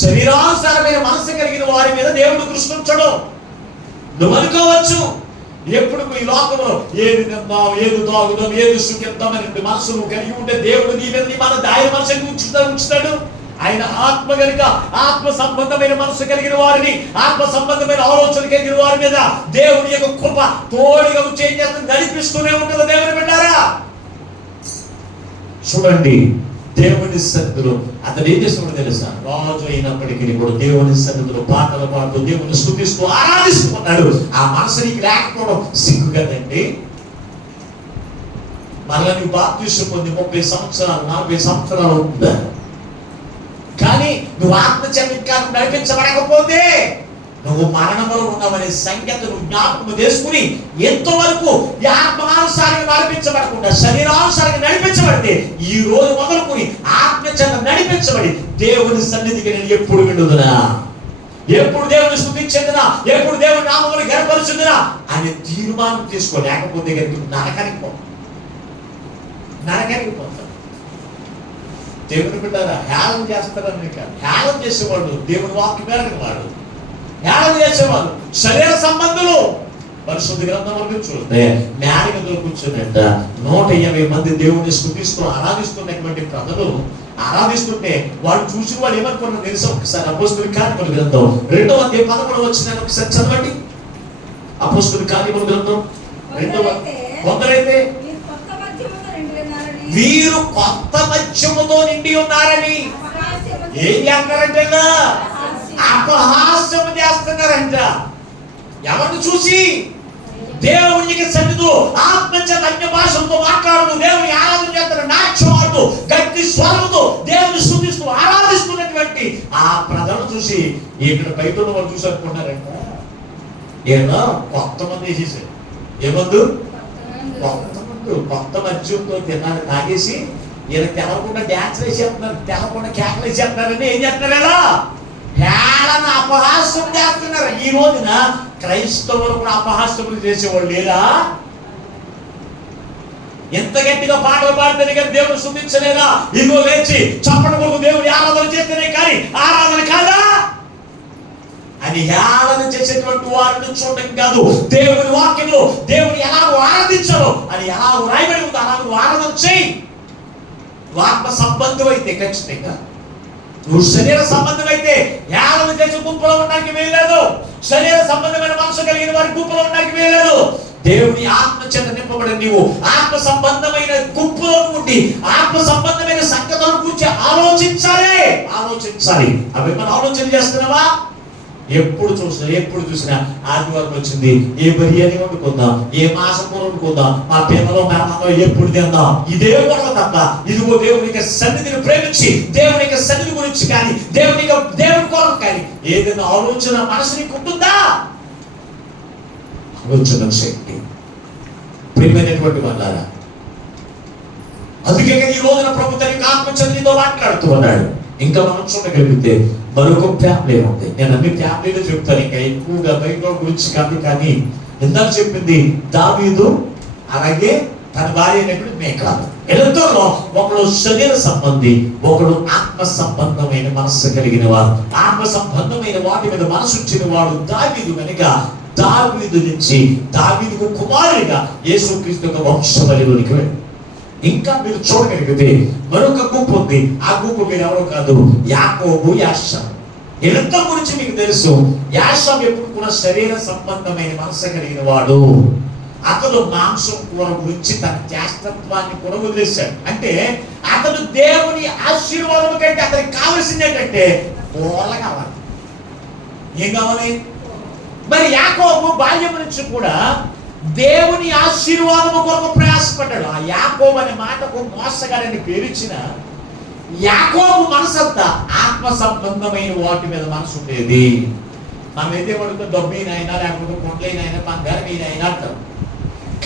శరీరానుసారమైన మనసు కలిగిన వారి మీద దేవుడు దృష్టి ఉంచడు. నువ్వు అనుకోవచ్చు ఎప్పుడు ఈ లోకంలో ఏది తిందాం, ఏది తాగుదాం, ఏది సుఖిద్దాం అని మనసు నువ్వు కలిగి ఉంటే దేవుడు నీ మీద నీ మన దాయ మనసు ఉంచుతాడు. ఆయన ఆత్మ కనుక ఆత్మ సంబంధమైన మనసు కలిగిన వారిని, ఆత్మ సంబంధమైన ఆలోచన కలిగిన వారి మీద దేవుని యొక్క కృప తోడుగా చేసి నడిపిస్తూనే ఉంటుంది. దేవుని పెట్టారా? చూడండి, దేవుని సన్నిధిలో అతను ఏం చేస్తున్నాడు తెలుసా? రాజు అయినప్పటికీ కూడా దేవుని సన్నిధిలో పాటలు పాడుతూ దేవుని స్తుతిస్తూ ఆరాధిస్తున్నాడు. ఆ మనసు నీకు లేకపోవడం సిగ్గు కదండి. మళ్ళీ నువ్వు బాప్తిస్మం పొంది 30 సంవత్సరాలు 40 సంవత్సరాలు ఉందా, కానీ నువ్వు ఆత్మచర్యకాలను నడిపించబడకపోతే నువ్వు మరణంలో ఉన్నావనే సంగతి నువ్వు జ్ఞాపకం చేసుకుని ఎంతవరకు ఈ ఆత్మానుసారంగా నడిపించబడకుండా శరీరానుసారంగా నడిపించబడితే ఈ రోజు మొదలుకొని ఆత్మచర్య నడిపించబడి దేవుని సన్నిధికి నేను ఎప్పుడు విడుదనా, ఎప్పుడు దేవుని స్తుతించేదనా, ఎప్పుడు దేవుని నామమును ఘనపరచుదనా అనే తీర్మానం తీసుకోలేకపోతే నరకానికి పోతాడు. దేవుని బిడ్డారా, హేళన చేస్తారని కాదు, హేళన చేసేవాడు దేవుని వాక్యం మేరకు వాడు హేళన చేసేవాళ్ళు శరీర సంబంధులు. పరిశుద్ధ గ్రంథం వరకు చూస్తే న్యాయ గదిలో కూర్చున్నట్ట 150 మంది దేవుని స్తుతిస్తూ ఆరాధిస్తున్నటువంటి ప్రజలు ఆరాధిస్తుంటే వాళ్ళు చూసి వాళ్ళు ఏమనుకున్నారు తెలుసా? ఒకసారి అపోస్తలుల కార్యముల గ్రంథం 2వ అధ్యాయం 11వ వచనాన్ని ఒకసారి చదవండి. అపోస్తలుల కార్యముల గ్రంథం 2వ కొందరైతే వీరు కొత్త మద్యముతో నిండి ఉన్నారని ఏం చేస్తారంటే అపహాస్యము చేస్తున్నారంట. ఎవరిని చూసి? దేవునికి సన్నిధిలో ఆత్మచేత అన్య భాషలతో మాట్లాడుతూ దేవుని ఆరాధన చేస్తున్న నాట్యమాడుతూ గట్టి స్వరముతో దేవుని స్తుతిస్తూ ఆరాధిస్తున్నటువంటి ఆ ప్రజలను చూసి ఇక్కడ బయట ఉన్న వాళ్ళు చూసి అనుకుంటున్నారంట ఏమో కొత్త మంది వేసేసారు. ఏమందు? కొత్త మద్యంతో తిన్నాను తాగేసి ఈయన తెలవకుండా డ్యాన్స్ వేసేస్తున్నారు, తెలవకుండా కేకలు వేసేస్తున్నారని ఏం చేస్తున్నారా? హేళన అపహాస్యం చేస్తున్నారు. ఈ రోజున క్రైస్తవులు కూడా అపహాస్యములు చేసేవాళ్ళు లేదా? ఎంత గట్టిగా పాటలు పాడితేనే కానీ దేవుని స్తుతించలేదా? ఇదిగో లేచి చప్పటి కొడుకు దేవుని ఆరాధన చేస్తేనే కానీ ఆరాధన కాదా అని హేళన చేసేటువంటి వారిని చూడడం కాదు. దేవుని వాక్యంలో దేవుని ఎలాగో ఆరాధించాలో అని ఎలాగో రాయబడి ఉందో అలాగో ఆరాధన చేయి. ఆత్మ సంబంధం అయితే ఖచ్చితంగా, నువ్వు శరీర సంబంధం అయితే హేళన చేసే గుంపులో ఉండడానికి వీల్లేదు. శరీర సంబంధమైన మనసు కలిగిన వారి గుంపులో ఉండడానికి వీల్లేదు. దేవుని ఆత్మ చేత నింపబడి నీవు ఆత్మ సంబంధమైన గుంపులో ఉండి ఆత్మ సంబంధమైన సంగతులను గురించి ఆలోచించాలి. అవి మనం ఆలోచన చేస్తున్నావా? ఎప్పుడు చూసినా ఆదివారం వచ్చింది, ఏ బిర్యానీ వండుకుందాం, ఏ మాసం కూర వండుకుందాం, మా పిల్లలు మేనమామలో ఎప్పుడు తిందాం, ఇదే గొడవ తప్ప ఇదిగో దేవుని యొక్క సన్నిధిని ప్రేమించి దేవుని యొక్క సన్నిధి గురించి కానీ దేవుని కొరకు కానీ ఏదైనా ఆలోచన మనసుని ఉంటుందా? ఆలోచన శక్తి ప్రియమైనటువంటి వాళ్ళారా, అందుకే ఈ రోజున ప్రభు తన యొక్క ఆత్మచంద్రితో మాట్లాడుతూ ఉన్నాడు. ఇంకా మనం చూడగలిగితే మరొక ఫ్యామిలీ ఉంది. నేను అన్ని ఫ్యామిలీలో చెప్తాను, ఇంకా ఎక్కువగా బైబిల్ గురించి కాదు. కానీ ఇందాక చెప్పింది దావీదు, అలాగే తన భార్య అయినటువంటి మీకాలు. ఇద్దరిలో ఒకడు శరీర సంబంధి, ఒకడు ఆత్మ సంబంధమైన మనస్సు కలిగిన వాడు. ఆత్మ సంబంధమైన వాటి మీద మనసు ఉంచిన వాడు దావీదు కనుక దావీదు నుంచి దావీదుకు కుమారుడిగా యేసుక్రీస్తు యొక్క వంశవలిలోనికి వెళ్ళి ఇంకా మీరు చూడగలిగితే మరొక గుంపు ఉంది. ఆ గుంపు మీరు ఎవరో కాదు, యాకోబు, యాషం. వీళ్ళిద్దరి గురించి మీకు తెలుసు. యాషం ఎప్పుడు కూడా శరీర సంబంధమైన మనసు కలిగిన వాడు. అతడు మాంసం కూర గురించి తన జ్యేష్ఠత్వాన్ని కూడా వదిలేశాడు. అంటే అతడు దేవుని ఆశీర్వాదం కంటే అతనికి కావలసింది ఏంటంటే కూరలు కావాలి. ఏం కావాలి? మరి యాకోబు బాల్యం నుంచి కూడా దేవుని ఆశీర్వాదము కొరకు ప్రయాసపడ్డాడు. ఆ యాకోబు అనే మాటకు మోసగాడని పేరిచ్చిన యాకోబు మనసంతా ఆత్మ సంబంధమైన వాటి మీద మనసు ఉండేది. మనం ఏదే పడుతుంది, డబ్బైనైనా లేకపోతే కొండలైనా బంగారమైనా అంటాం.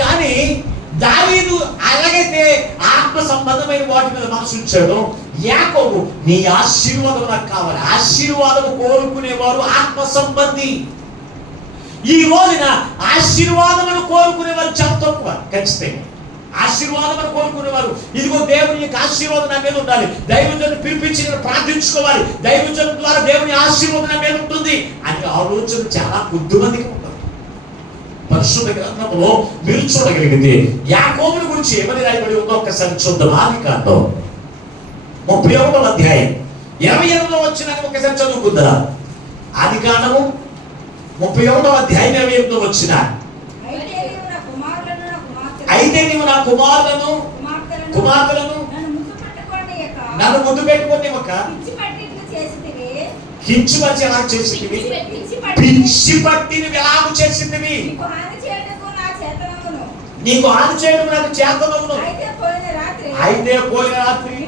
కానీ దావీదు అలాగైతే ఆత్మ సంబంధమైన వాటి మీద మనసు ఉంచాడు. యాకోబు నీ ఆశీర్వాదం నాకు కావాలి. ఆశీర్వాదం కోరుకునేవారు ఆత్మ సంబంధి. ఈ రోజున ఆశీర్వాదమును కోరుకునేవారు చాలా తక్కువ. ఖచ్చితంగా ఆశీర్వాదమును కోరుకునేవారు, ఇదిగో దేవుని యొక్క ఆశీర్వాదం నా మీద ఉండాలి, దైవజనుని పిలిపించి నేను ప్రార్థించుకోవాలి, దైవజను ద్వారా దేవుని ఆశీర్వాదం నా మీద ఉంటుంది అనే ఆలోచన చాలా కొద్దిమందికి ఉంటుంది. పరిశుద్ధ గ్రంథంలో మీరు చూడగలిగితే యాకోబుని గురించి ఏమని రాయబడి ఉందో ఒక్కసారి చూద్దాం. ఆదికాండం 31వ అధ్యాయం 28వ వచనాన్ని ఒకసారి చదువుకుందా. ఆదికాండము 31వ అధ్యాయం 28వ వచనం. అయితే నీవు నా కుమారులను కుమార్తెలను నన్ను ముద్దు పెట్టుకొని ఒక కించుపరిచి ఎలా చేసింది, పిచ్చి పట్టిని ఎలాగూ చేసింది, నీకు హాని చేయడం నాకు చేతనవును. అయితే పోయిన రాత్రి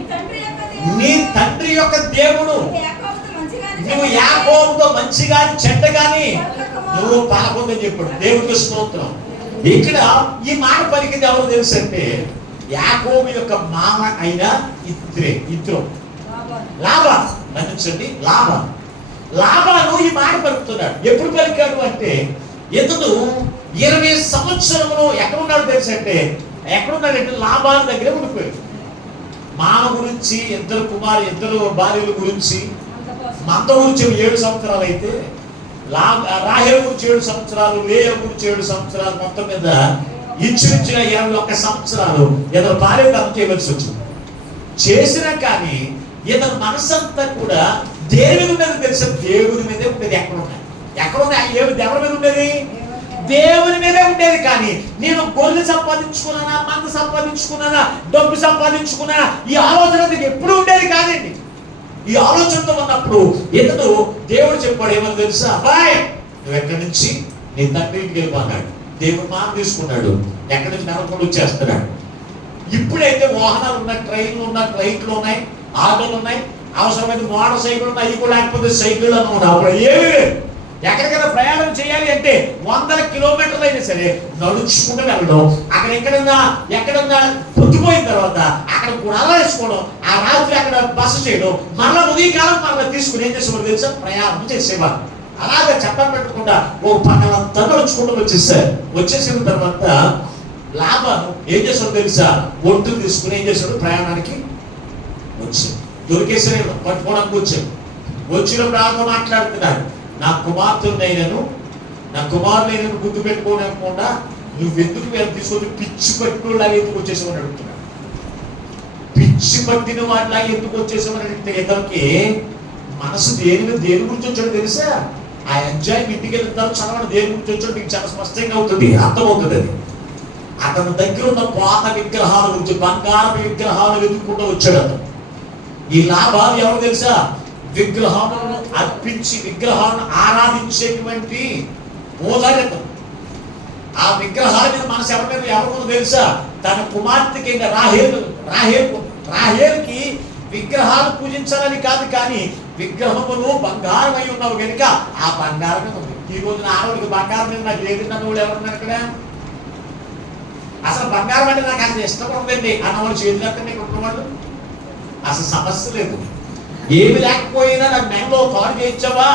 నీ తండ్రి యొక్క దేవుడు నువ్వు యాకోబుతో మంచిగా చెడ్డగాని నువ్వు పలకొందని చెప్పాడు. దేవుడికి స్తోత్రం. ఇక్కడ ఈ మాట పలికింది ఎవరు తెలుసు అంటే యాకోబు యొక్క మామ అయిన ఇత్రో లాబాను. మన్నించండి, లాబాను ఈ మాట పలుకుతున్నాడు. ఎప్పుడు పలికాడు అంటే ఇతడు 20 సంవత్సరములు ఎక్కడున్నాడు తెలుసు అంటే ఎక్కడున్నాడంటే లాబాను దగ్గరే ఉండిపోయాడు. మామ గురించి ఇద్దరు భార్యల గురించి మంద గురించి 7 సంవత్సరాలు అయితే రాహేలు గురించి 7 సంవత్సరాలు, లేయా గురించి 7 సంవత్సరాలు, మొత్తం మీద ఇంచుమించుగా 21 సంవత్సరాలు ఇతను భార్యను చేయవలసి వచ్చింది. చేసినా కానీ ఇతని మనసంతా కూడా దేవుని మీద తెలుసు, దేవుని మీదే ఉండేది. ఎక్కడున్నాయి ఎవరి మీద ఉండేది? దేవుని మీదే ఉండేది. కానీ నేను గొర్రెలు సంపాదించుకున్నానా, మంద సంపాదించుకున్నానా, డబ్బు సంపాదించుకున్నానా, ఈ ఆలోచన ఎప్పుడు ఉండేది కాదండి. ఈ ఆలోచనతో ఉన్నప్పుడు ఇతడు దేవుడు చెప్పాడు ఏమని తెలుసా, అబ్బాయి నువ్వు ఎక్కడి నుంచి నీ తండ్రి ఇంటికి వెళ్ళిపోన్నాడు. దేవుడు మాట తీసుకున్నాడు, ఎక్కడి నుంచి నరకుండా వచ్చేస్తున్నాడు. ఇప్పుడైతే వాహనాలు ఉన్నాయి, ట్రైన్లు ఉన్నాయి, ఫ్లైట్లు ఉన్నాయి, ఆటోలు ఉన్నాయి, అవసరమైన మోటార్ సైకిల్ ఉన్నాయి, అవి కూడా లేకపోతే సైకిల్ అని ఉన్నాయి. అప్పుడు ఏమి లేదు. ఎక్కడికైనా ప్రయాణం చేయాలి అంటే 100 కిలోమీటర్లు అయినా సరే నడుచుకుంటూ వెళ్ళడం. అక్కడ ఎక్కడన్నా పొద్దుపోయిన తర్వాత అక్కడ గుణాలు వేసుకోవడం, ఆ రాత్రి అక్కడ బస చేయడం, మళ్ళా ఉదయకాలం మళ్ళీ తీసుకుని ఏం చేసేవారు తెలుసా, ప్రయాణం చేసేవారు. అలాగే చెప్పని పెట్టకుండా ఓ పక్కనంతా నడుచుకుంటూ వచ్చేసిన తర్వాత లాభాను ఏం చేశాడు తెలుసా, ఒడ్డు తీసుకుని ఏం చేశాడు, ప్రయాణానికి వచ్చాడు. దొరికేసరి పట్టుకోవడానికి వచ్చాడు. వచ్చినప్పుడు ఆమె మాట్లాడుతున్నాడు, నా కుమార్తెనైనను గుర్తు పెట్టుకోకుండా నువ్వెందుకు వీళ్ళని తీసుకొని పిచ్చి పట్టినలాగా ఎందుకు వచ్చేసామని అడుగుతున్నాడు. పిచ్చి పట్టిన వాటిలాగా ఎందుకు వచ్చేసామని అడిగితే ఇతనికి మనసు దేని గురించి వచ్చాడు తెలుసా. ఆ ఎంజాయ్ ఇంటికి వెళ్తారు చదవడం దేని గురించి వచ్చాడు మీకు చాలా స్పష్టంగా అవుతుంది, అర్థమవుతుంది. అది అతని దగ్గర ఉన్న పాత విగ్రహాల గురించి, బంగారపు విగ్రహాలు ఎదుర్కొంటూ వచ్చాడు అతను. ఈ లాభాలు ఎవరు తెలుసా, విగ్రహాలను అర్పించి విగ్రహాలను ఆరాధించేటువంటి మోదరకం. ఆ విగ్రహాల మనసు ఎవరికో తెలుసా? తన కుమార్తెకి రాహేలుకి విగ్రహాలు పూజించాలని కాదు, కానీ విగ్రహములు బంగారం అయి ఉన్నావు కనుక ఆ బంగారం ఉంది. ఈ రోజున ఆడవాళ్ళకి బంగారం మీద నాకు లేదన్న వాళ్ళు ఎవరున్నారు ఇక్కడ? అసలు బంగారం అంటే నాకు అంత ఇష్టం ఉందండి అన్నవాళ్ళు చేతులు ఎక్కడే ఉన్నవాళ్ళు. అసలు సమస్య లేదు. ఏమి లేకపోయినా నాకు మెడలో కారు చేయించావా,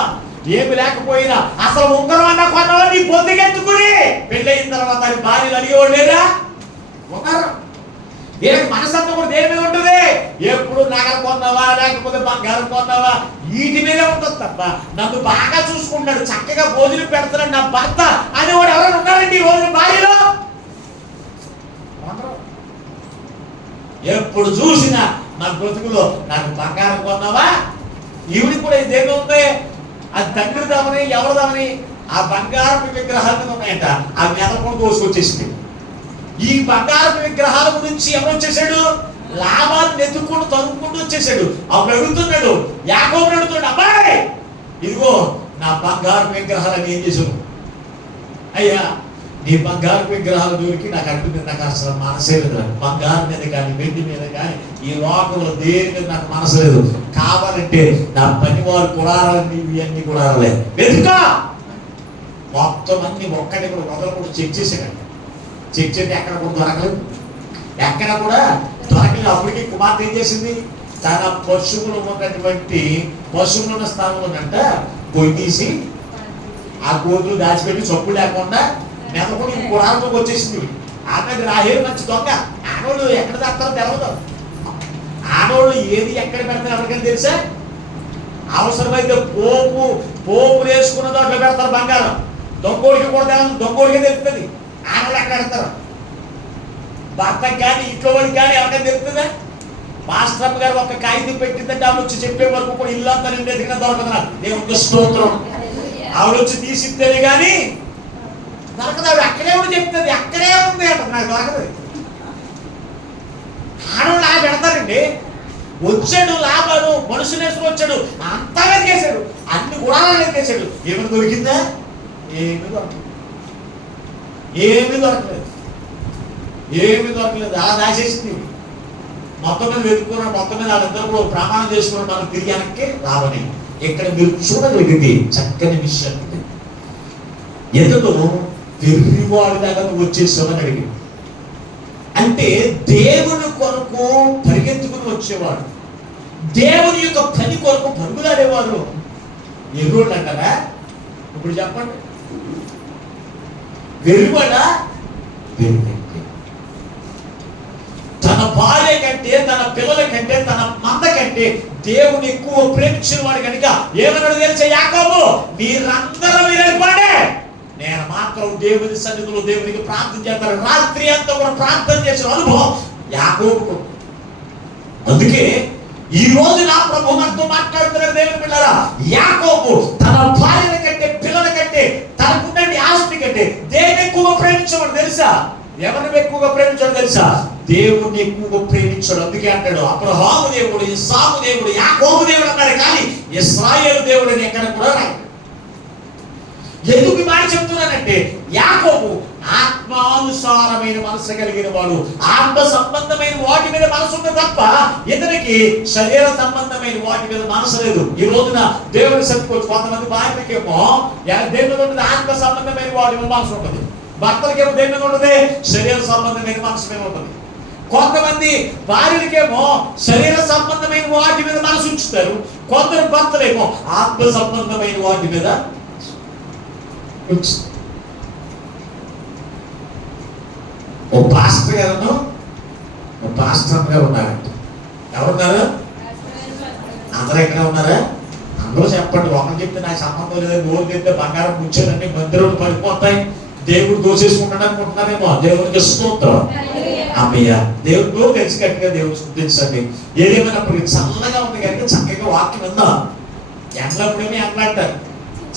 ఏమి లేకపోయినా అసలు ఉంగరం అన్న కొన్నవా నీ పొద్దుకెత్తుకుని పెళ్ళయిన తర్వాత అది భార్యలు అడిగేవాడు లేదా? ఉంగరం ఏ మనసంతా కూడా దేని మీద ఉంటుంది? ఎప్పుడు నగలు కొన్నావా లేకపోతే బంగారం కొన్నావా వీటి మీదే ఉంటుంది తప్ప నన్ను బాగా చూసుకుంటాడు, చక్కగా భోజనం పెడతాడు నా భర్త అనేవాడు ఎవరైనా ఉన్నారండి ఈ రోజు భార్యలో? ఎప్పుడు చూసినా నా బ్రతుకులో నాకు బంగారం కొన్నావా, ఈవిడికి కూడా ఇదేమి ఉంది, అది తండ్రిదామని ఎవరిదామని ఆ బంగారపు విగ్రహాల మీద ఉన్నాయంట. ఆ మెదపడు దోసుకొచ్చేసింది. ఈ బంగారపు విగ్రహాల గురించి ఎవరు వచ్చేసాడు? లాభాలు ఎత్తుకుంటూ తరుముకుంటూ వచ్చేసాడు. అప్పుడు అడుగుతున్నాడు, యాకోబుని అడుగుతున్నాడు, అబ్బాయి ఇదిగో నా బంగారు విగ్రహాలను ఏం చేసావు? అయ్యా నీ బంగారు విగ్రహాల జోలికి నాకు అంటుంది, నాకు అసలు మనసే లేదు. బంగారం మీద కానీ వెండి మీద కానీ ఈ లోకంలో దేని మీద నాకు మనసు లేదు. కావాలంటే నా పనివారు గుడారాలన్నీ ఇవన్నీ గుడారాలే వెతుకా మొత్తం అన్ని ఒక్కటి కూడా మొదలు చెక్ చేసాడు. చెక్ చేస్తే ఎక్కడ కూడా దొరకలేదు, ఎక్కడ కూడా దొరకలేదు. అప్పటికి కుమార్తె ఏం చేసింది? తన పశువులు ఉన్నటువంటి పశువులు ఉన్న స్థానంలోనంట పొయ్యి తీసి ఆ గోతులు దాచిపెట్టి చొప్పు లేకుండా మెదకుని గుడారంలోకి వచ్చేసింది. ఆమె రాహేలు మంచి దొంగ. ఆడవాళ్ళు ఎక్కడ దాస్తారో తెలవదు. ఆడవాళ్ళు ఏది ఎక్కడ పెడతారు ఎవరికైనా తెలుసా? అవసరమైతే పోపు వేసుకున్న దాంట్లో పెడతారు బంగారం. దొంగోడికి కూడా దొంగోడికే తెలుస్తుంది ఆడవాళ్ళు ఎక్కడ పెడతారు. భర్తకి కానీ ఇంట్లో వాడికి కానీ ఎవరికైనా తెలుస్తుందా? మాస్టర్ గారు ఒక కాగితం పెట్టిందంటే ఆవిడ వచ్చి చెప్పే వరకు కూడా ఇల్లు అంతా నిండేదిగా దొరకదు. దేవునికి స్తోత్రం. ఆవిడ వచ్చి తీసిస్తేనే కానీ దొరకదు. ఆవిడ అక్కడే కూడా చెప్తుంది, అక్కడే ఉంది అంట, నాకు దొరకదు. ఆడవాళ్ళు ఆయన పెడతారండి. వచ్చాడు లాభాలు మనుషులు వేసుకు వచ్చాడు, అంతా వెతికేశాడు, అన్ని గుణాలను వెతికేశాడు. ఏమైనా దొరికిందా? ఏమీ దొరకలేదు, ఏమీ దొరకలేదు, ఏమీ దొరకలేదు. అలా దాచేసింది. మొత్తం మీద వెతుక్కున్నాడు. మొత్తం మీద వాళ్ళిద్దరు ప్రమాణం చేసుకున్నాడు, మనం తిరిగి వెనక్కి రావని. ఇక్కడ మీరు చూడగలిగింది చక్కని విషయం. ఎందుకు వెర్రివాడి దాకా నువ్వు వచ్చేసావని అడిగి, అంటే దేవుని కొరకు పరిగెత్తుకుని వచ్చేవాడు, దేవుని యొక్క పని కొరకు పరుగులాడేవారు ఎర్రోళ్ళు అంటారా? ఇప్పుడు చెప్పండి, వెర్రివాడా? వెర్రి. తన భార్య కంటే, తన పిల్లల కంటే, తన మంద కంటే దేవుని ఎక్కువ ప్రేమించిన వాడు కనుక ఏమన్నాడు తెలిసే యాకోబు? మీరందరూ మీరు వెళ్ళిపోండి, నేను మాత్రం దేవుని సన్నిధిలో దేవునికి ప్రార్థన చేస్తాను. రాత్రి అంతా కూడా ప్రార్థన చేసిన అనుభవం యాకోబుకు. అందుకే ఈ రోజు నా ప్రభు మనతో మాట్లాడుతున్న దేవుని పిల్లరా, యాకోబు తన భార్యల కంటే, పిల్లల కంటే, తనకున్న ఆస్తి కంటే దేవుని ఎక్కువగా ప్రేమించేవాడు తెలుసా? ఎవరిని ఎక్కువగా ప్రేమించాడు తెలుసా? దేవుణ్ణి ఎక్కువగా ప్రేమించాడు. అందుకే అంటాడు అబ్రహాము దేవుడు, ఇస్సాకు దేవుడు, యాకోబు దేవుడు అన్నాడు, కానీ ఇశ్రాయేలు దేవుడు అని ఎక్కడ కూడా రాయడు. ఎందుకు మాట చెప్తున్నానంటే యాకోబు ఆత్మానుసారమైన మనసు కలిగిన వాడు, ఆత్మ సంబంధమైన వాటి మీద మనసు ఉంది తప్ప ఇతనికి శరీర సంబంధమైన వాటి మీద మనసు లేదు. ఈ రోజున దేవుని సత్తుకోవచ్చు. కొంతమంది భార్యలకేమో దేవుని ఉంటుంది, ఆత్మ సంబంధమైన వాటి మీద మనసు ఉంటుంది. భర్తలకేమో దేని మీద ఉంటుంది? శరీర సంబంధమైన మనసు మీద ఉంటుంది. కొంతమంది భార్యలకేమో శరీర సంబంధమైన వాటి మీద మనసు ఉంచుతారు. కొందరు భర్తలేమో ఆత్మ సంబంధమైన వాటి మీద. ఓ పాస్టర్ గారు, ఓ పాస్టర్ గారు ఉన్నారంట. ఎవరున్నారు? అందరూ ఎక్కడ ఉన్నారా? అందరూ చెప్పండి. ఒకరు చెప్తే నాకు సంబంధం లేదు, నోరు చెప్తే బంగారం కూర్చోదండి, మందిరం పడిపోతాయి, దేవుడు దోచేసుకుంటాడు అనుకుంటున్నారేమో. దేవుడికి స్తోత్రం. అమ్మయ్య, దేవుడు తెలిసి గట్టిగా దేవుడు శుద్ధించండి. ఏదేమైనప్పుడు చల్లగా ఉంది కనుక చక్కగా వాక్యం ఉందా? ఎండలప్పుడేమో ఎండ అంటారు,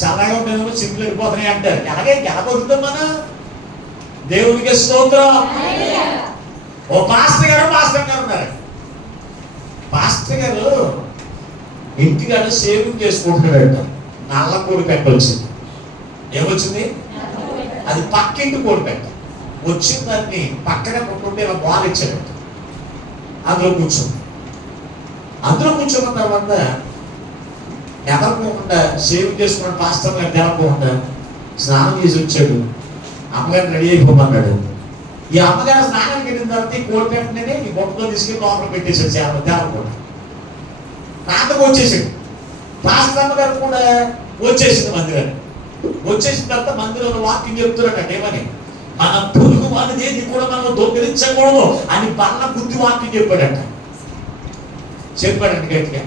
చల్లగా ఉండేమో చింపులు వెళ్ళిపోతున్నాయి అంటారు. ఎలాగే గెలబడుతుంది మన దేవుడికి స్తోత్రం. ఓ పాస్టర్ గారు ఉన్నారు. పాస్టర్ గారు ఇంటికాడ సేవింగ్ చేసుకుంటున్నాడంట. నల్ల కోడి పెట్ట వచ్చింది. ఏమొచ్చింది? అది పక్కింటి కోడి పెట్ట వచ్చిన దాన్ని పక్కనే కొట్టుకుంటే ఇలా బాల్ ఇచ్చాడంట. అందులో కూర్చున్న తర్వాత ఎవరికోకుండా సేవింగ్ చేసుకున్న పాస్టర్ గారు తెలపకుండా స్నానం చేసి వచ్చాడు. అమ్మగారిని రెడీ అయిపోమన్నాడు. ఈ అమ్మగారు స్నానానికి వెళ్ళిన తర్వాత ఈ కోడి పెట్టనే ఈ బొమ్మతో తీసుకెళ్ళి లోపల పెట్టేశాడు. తెలపకుండా ప్రాంతకు వచ్చేసాడు. పాస్టర్ అమ్మగారు కూడా వచ్చేసింది మందిరాన్ని. వచ్చేసిన తర్వాత మందిరంలో వాక్యం చెప్తున్నాడు. ఏమని? మన పొరుగు వాళ్ళది ఏది కూడా మనం దొంగిలించకూడదు అని బల్ల బుద్ధి వాక్యం చెప్పాడంట. గట్టిగా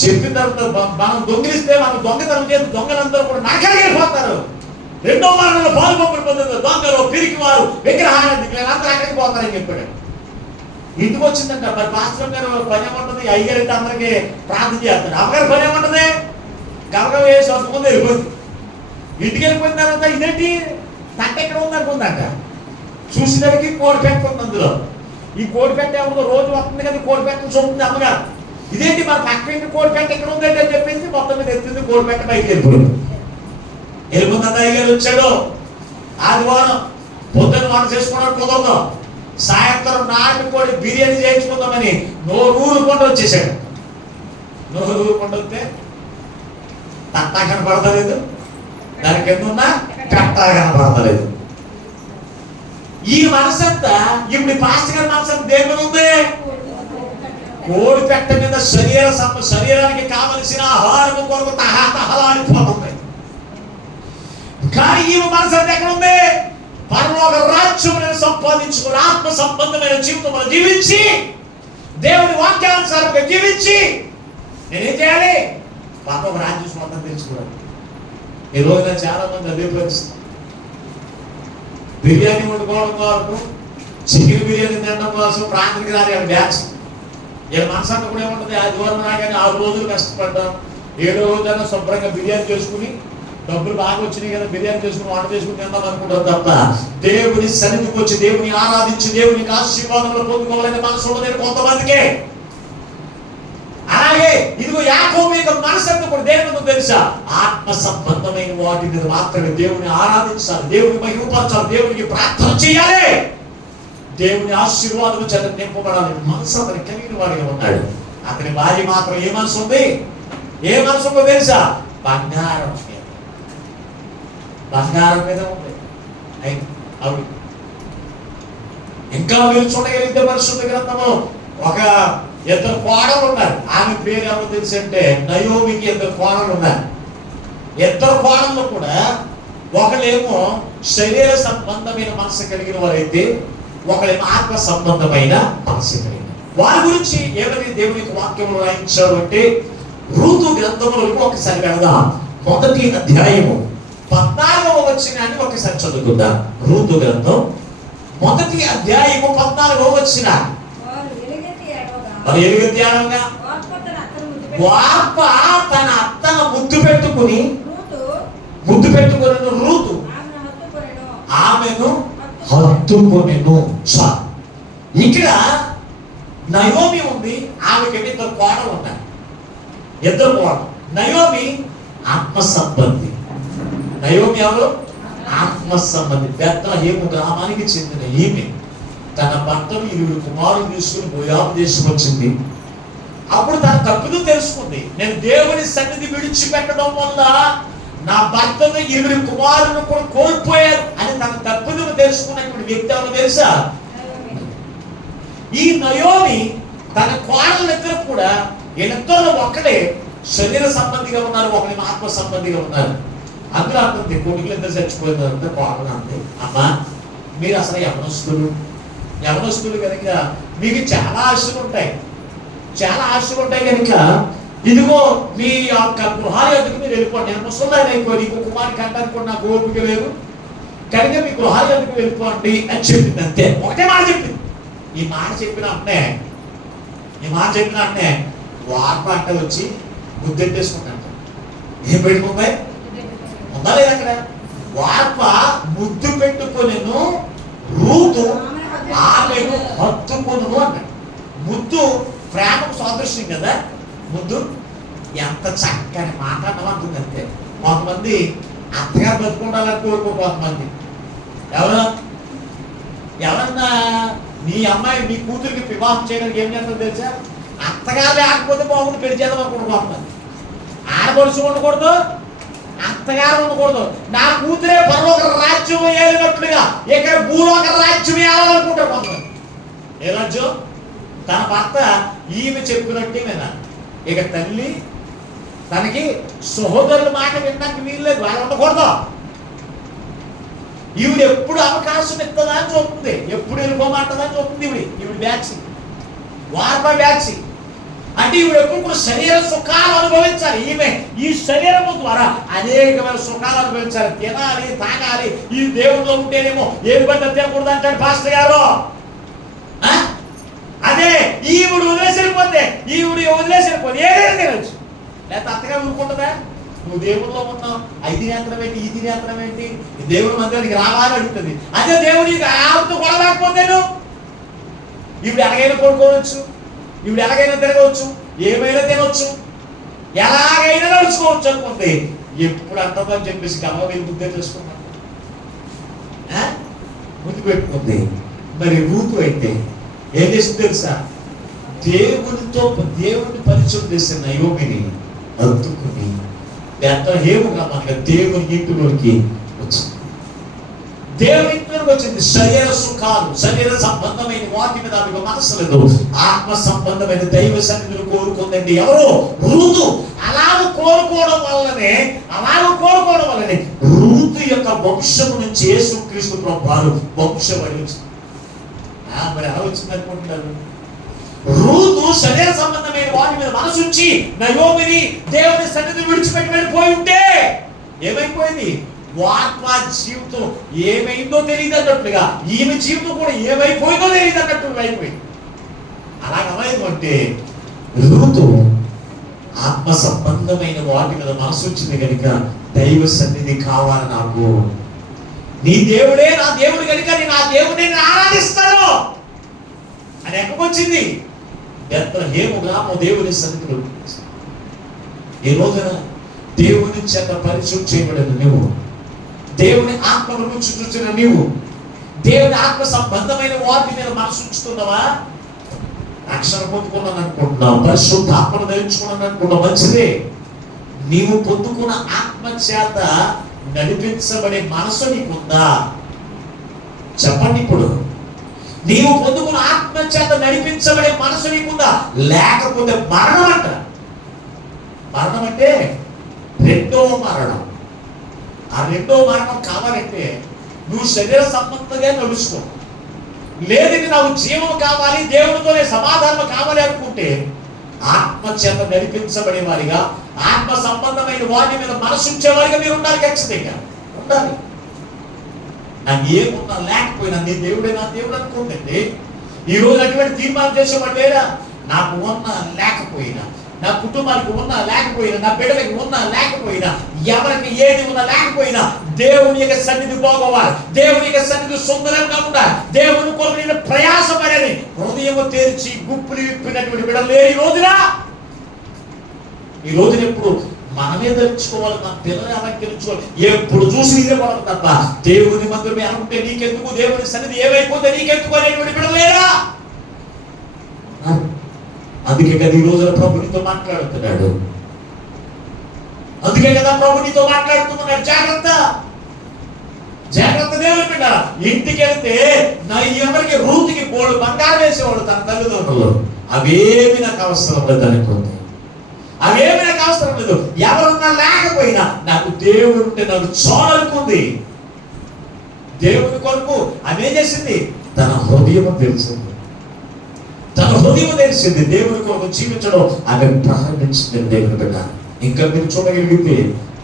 చెప్పిన తర్వాత మనం దొంగిలిస్తే మనం దొంగతనం చేసి దొంగలందరూ కూడా నాకెళ్ళి వెళ్ళిపోతారు. రెండో మరణంలో పాలుపొప్పులు పొందుతారు. దొంగలు, పిరికి వారు, విగ్రహాన్ని అందరూ అక్కడికి పోతారని చెప్పాడు. ఇంటికి వచ్చిందంట. మరి పాస్టర్ గారు పని ఏమంటుంది? అయ్యగారు అయితే అందరికీ ప్రార్థన చేస్తాడు. అమ్మగారు పని ఏమంటుంది? గమగం వేసి ముందు వెళ్ళిపోయింది. ఇంటికి వెళ్ళిపోయిన తర్వాత ఇదేంటి తట్ట ఎక్కడ ఉంది అనుకుందంట. చూసినడికి కోడి పెట్ట ఉంది అందులో. ఈ కోడి పెట్ట ఏమో రోజు వస్తుంది కదా, కోడి పెట్ట చూస్తుంది అమ్మగారు. ఇదేంటి మన పక్క కోడి పెట్ట ఎక్కడ ఉందంటే అని చెప్పేసి మొత్తం మీద ఎత్తుంది. కోడి పెట్ట బయటకు వెళ్ళిపోయింది. అయ్యగారు వచ్చాడు. ఆదివారం పొద్దున్న వంట చేసుకోవడానికి కుదరదు. సాయంత్రం నాటుకోడి బిర్యానీ చేయించుకుందామని నోరూరుకుండా వచ్చేసాడు. నోరూరుకుండా వస్తే తట్టా కనపడతలేదు, దాని కింద ఉన్న కట్టా కనపడతలేదు. ఈ మనసంతా ఇప్పుడు పాస్టర్ గారి మనసంతా దేని మీద ఉంది? కోడి పెట్ట మీద శరీరానికి కావలసిన ఆహారం కొరకు తహతహలాడిపోతుంది. కానీ ఈ మనసంతా ఎక్కడ ఉంది? పరలోక రాజ్యమును సంపాదించుకుని ఆత్మ సంబంధమైన జీవితం జీవించి దేవుని వాక్యానుసారంగా జీవించి నేనేం చేయాలి? పరలోక రాజ్యం మొత్తం తెలుసుకోవాలి. ఈ రోజున చాలా మంది అదే పరిస్థితి. బిర్యానీ వండుకోవడం కోసం, చికెన్ బిర్యానీ తినడం కోసం ప్రాంతానికి రాని బ్యాచ్. ఇలా మనసంతా కూడా ఏముంటుంది? ఆదివారం రాగానే 6 రోజులు కష్టపడ్డాం, 7వ రోజున శుభ్రంగా బిర్యానీ చేసుకుని డబ్బులు బాగా వచ్చినాయి కదా బిర్యానీ చేసుకుని వంట చేసుకుని తిందాం అనుకుంటాం తప్ప దేవుని సన్నిధికి వచ్చి దేవుని ఆరాధించి దేవునికి ఆశీర్వాదంలో పొందుకోవాలని మనసు ఉండదు కొంతమందికే. అలాగే ఇదిగో యాకోబు యొక్క మనసంతా కూడా దేవునికి తెలుసా? ఆత్మ సంబంధమైన వాటి మీద మాత్రమే దేవుని ఆరాధించాలి, దేవుని మహిమపరచాలి, దేవునికి ప్రార్థన చేయాలి, దేవుని ఆశీర్వాదం చేత నింపబడాలి. మనసు అతని కలిగిన వాడిగా ఉన్నాడు. అతని భార్య మాత్రం ఏ మనసు ఉంది? ఏ మనసు ఉందో తెలుసా? బంగారం మీద ఉంది. అవి ఇంకా మీరు చూడగలిగితే పరిశుద్ధ గ్రంథము ఒక 2 కోడలు ఉన్నారు. ఆమె పేరు ఎవరో తెలుసు అంటే నయోమికి 2 కోడలు ఉన్నారు. 2 కోడళ్ళు కూడా ఒకళ్ళేమో శరీర సంబంధమైన మనసు కలిగిన వారైతే ఒకళ్ళేమో ఆత్మ సంబంధమైన మనసు కలిగిన వారి గురించి ఏమని దేవునికి వాక్యములు రాయించారు అంటే రూతు గ్రంథములకు ఒకసారి వెళదాం. 1వ అధ్యాయము 14వ వచనాన్ని ఒకసారి చదువుకుందాం. రూతు గ్రంథం 1వ అధ్యాయము 14వ వచనం. మరి ఎలుగెత్తి ఏడవగా వార్ప తన అత్తను ముద్దు పెట్టుకుని రూతు ఆమెను హత్తుకొనెను. ఇక్కడ నయోమి ఉంది, ఆమెకి 2 కోడలు ఉన్నాయి. 2 కోడలు. నయోమి ఆత్మ సంబంధి. నయోమి ఎవరు? ఆత్మ సంబంధి. బెత్లెహేము గ్రామానికి చెందిన ఈమె తన భర్తను 2 కుమారులు తీసుకుని మోయాబు దేశం వచ్చింది. అప్పుడు తన తప్పును తెలుసుకుంది. నేను దేవుని సన్నిధి విడిచిపెట్టడం వల్ల నా భర్తను 2 కుమారులను కూడా కోల్పోయారు అని తన తప్పును తెలుసుకున్నటువంటి వ్యక్తి ఎవరు తెలుసా? ఈ నయోమి తన కోడలిద్దరు కూడా వీళ్ళిద్దరు ఒకడే శరీర సంబంధిగా ఉన్నారు, ఒకరి ఆత్మ సంబంధిగా ఉన్నారు. అందులో అంటుంది కొడుకులు ఇద్దరు చచ్చిపోయినారంటే కోడలు అంతే. అమ్మా మీరు అసలు యవనస్తులు కనుక మీకు చాలా ఆశలు ఉంటాయి కనుక ఇదిగో మీ యొక్క గృహాల ఎదుగు మీరు వెళ్ళిపోండి. నేను ముసలాయన అయిపోయి నీకు కుమారుని కంటానికి కూడా నాకు ఓపిక లేదు కనుక మీ గృహాల ఎదుగు వెళ్ళిపోండి అని చెప్పింది. అంతే, ఒకటే మాట చెప్పింది. ఈ మాట చెప్పిన అంటే వార్ప అంటే వచ్చి ముద్దెట్టేసుకుంటాను. ఏం పెట్టుకుంది? ఉందా లేదు అక్కడ? వార్ప ముద్దు పెట్టుకొనెను, రూతు ఆమెను హత్తుకొనును అన్నాడు. ముద్దు ప్రేమకు సాదృశ్యం కదా. ముద్దు ఎంత చక్కని మాట్లాడమంటుంది అంతే. కొంతమంది అత్తగారు బతుకుండాలని కోరుకో. కొంతమంది ఎవరన్నా నీ అమ్మాయి నీ కూతురికి వివాహం చేయడానికి ఏం చేస్తుందో తెలుసా? అత్తగారు లేకపోతే బాగుంది పెళ్లి చేద్దాం అనుకుంటున్నాం. కొంతమంది ఆడపడుచు ఉండకూడదు, అత్తగారు ఉండకూడదు, నా కూతురే పరలోక రాజ్యం ఏలినట్లుగా ఇక్కడ భూలోక రాజ్యం ఏలాలనుకుంటారు కొంతమంది. ఏ రాజ్యం? తన భర్త ఈమె చెప్పినట్టే వినాలి. ఇక తల్లి తనకి సహోదరుల మాట వినడానికి వీల్లేదు, వాళ్ళు ఉండకూడదు. ఈవిడ ఎప్పుడు అవకాశం ఇస్తుందా అని చూస్తుంది, ఎప్పుడు వెళ్ళిపోమంటుందా అని చూస్తుంది. ఈవిడ బ్యాచ్ వార్మ బ్యాచ్ అంటే ఈవిడ ఎప్పుడు శరీర సుఖాలు అనుభవించాలి. ఈమె ఈ శరీరము ద్వారా అనేకమైన సుఖాలు అనుభవించాలి. తినాలి, తాగాలి. ఈ దేవుడిలో ఉంటేనేమో ఏది పడితే తినకూడదు అంటాడు పాస్టర్ గారు. అదే ఈవిడ వదిలేసిపోతే ఏదైనా తినచ్చు. లేకపోతే అత్తగా ఊరుకుంటుందా? నువ్వు దేవుడిలో ఉన్నావు, ఐదు నేత్రం ఏంటి, ఇది నేత్రం ఏంటి, దేవుడి మందిరానికి రావాలని అడుగుతుంది. అదే దేవుడికి ఆమెతో కొడలేకపోతే ఈవిడ ఎలాగైనా కొడుకోవచ్చు, ఈవిడ ఎలాగైనా తిరగవచ్చు, ఏమైనా తినవచ్చు, ఎలాగైనా నడుచుకోవచ్చు అనుకుంటే ఎప్పుడు అంటుందని చెప్పేసి గమ్మ వెళ్ళి ముద్దే చేసుకున్నాను ముందు పెట్టుకుంది. మరి రూతు అయితే ఏం చేసింది తెలుసా? దేవుడిని పరిచయం చేసిన నయోమిని అద్దుకుని బెత్లెహేముగా మనకి దేవుని ఇంటిలోకి వచ్చింది. దేవుని ఇంట్లోకి వచ్చింది. శరీర సుఖాలు, శరీర సంబంధమైన వాటి మీద ఆమెకు మనసు లేదు. ఆత్మ సంబంధమైన దైవ సన్నిధిని కోరుకుందండి. ఎవరు? రూతు. అలాగ కోరుకోవడం వల్లనే రూతు యొక్క వంశము నుంచి యేసుక్రీస్తు ప్రభువారు వంశవళి వచ్చింది. మరి ఎలా వచ్చింది అనుకుంటున్నారు? రూతు శరీర సంబంధమైన వాటి మీద మనసుంచి నయోమిని దేవుని సన్నిధి విడిచిపెట్టి వెళ్ళిపోయి ఉంటే ఏమైపోయింది? ఆత్మ జీవితం ఏమైందో తెలియదు అన్నట్లుగా ఈమె జీవితం కూడా ఏమైపోయిందో తెలియదు అన్నట్టు అయిపోయింది. అలాగమైందంటే రూతు ఆత్మ సంబంధమైన వాటి మీద మనసు వచ్చింది కనుక దైవ సన్నిధి కావాలి నాకు, నీ దేవుడే నా దేవుడు కనుక నేను ఆ దేవుడిని ఆరాధిస్తాను అని ఎక్కడికొచ్చింది? బెత్లెహేముగా దేవుని సన్నిధిలో. ఈ రోజున దేవుని చేత పరిచయం చేయబడిన నువ్వు, దేవుని ఆత్మను రుచి చూసిన నీవు, దేవుని ఆత్మ సంబంధమైన వాటి మీద మనసు ఉంచుతున్నావా? రక్షణ పొందుకున్నాను అనుకుంటున్నావు, పరిశుద్ధ ఆత్మను ధరించుకున్నాను అనుకుంటున్నావు, మంచిదే. నీవు పొందుకున్న ఆత్మ చేత నడిపించబడే మనసు నీకుందా? చెప్పండి. ఇప్పుడు నీవు పొందుకున్న ఆత్మ చేత నడిపించబడే మనసు నీకుందా? లేకపోతే మరణం అంట. మరణం అంటే రెండో మరణం. ఆ రెండో మరణం కావాలంటే నువ్వు శరీర సంబంధంగా నడుచుకో. లేదంటే నాకు జీవం కావాలి, దేవుడితోనే సమాధానం కావాలి అనుకుంటే ఆత్మ చేత నడిపించబడే వారిగా, ఆత్మ సంబంధమైన వాటి మీద మనసు ఉంచేవారిగా మీరు ఉండాలి. ఖచ్చితంగా ఉండాలి. నాకు ఏమున్నా లేకపోయినా నీ దేవుడే నా దేవుడు అనుకోండి. ఈ రోజు అటువంటి తీర్మానం చేసేవాడు లేరా? నాకు ఉన్నా లేకపోయినా, నా కుటుంబానికి ఉన్నా లేకపోయినా, నా బిడ్డలకి ఉన్నా లేకపోయినా, ఎవరికి ఏది ఉన్నా లేకపోయినా దేవుని యొక్క సన్నిధి పోగోవాలి, దేవుని యొక్క సన్నిధి సుందరంగా ఉండాలి, దేవుని కొరకు నేను ప్రయాసపడని హృదయం తెరిచి గుప్పులు విప్పినటువంటి బిడ్డలు లేరు ఈ రోజున. ఎప్పుడు మనమే ధరించుకోవాలి, మన పిల్లలు అలంకరించుకోవాలి. ఎప్పుడు చూసి ఇదే పడదు తప్ప దేవుని మందిరం ఎలా ఉంటే నీకెందుకు, దేవుని సన్నిధి ఏమైపోతే నీకెందుకు అనేటువంటి బిడ్డలు లేరా? అందుకే కదా ఈ రోజున ప్రభు నీతో మాట్లాడుతున్నాడు. అందుకే కదా ప్రభు నీతో మాట్లాడుతున్నాడు. జాగ్రత్త, జాగ్రత్త దేవుని బిడ్డ. ఇంటికి వెళ్తే నా ఎవరికి రూతుకి బోడు బంగారం వేసేవాడు తన తల్లిదండ్రులు. అవేమి నాకు అవసరం లేదు అనుకుంది, అవేమి నాకు అవసరం లేదు. ఎవరున్నా లేకపోయినా నాకు దేవుడు ఉంటే నాకు చాలనుకుంది. దేవుని కొరకు ఆమె చేసింది, తన హృదయం తెలిసింది, తన హృదయం తెలిసింది. దేవుని కొరకు జీవించడం ఆమె ప్రారంభించింది. దేవుని బిడ్డ, ఇంకా మీరు చూడగలిగితే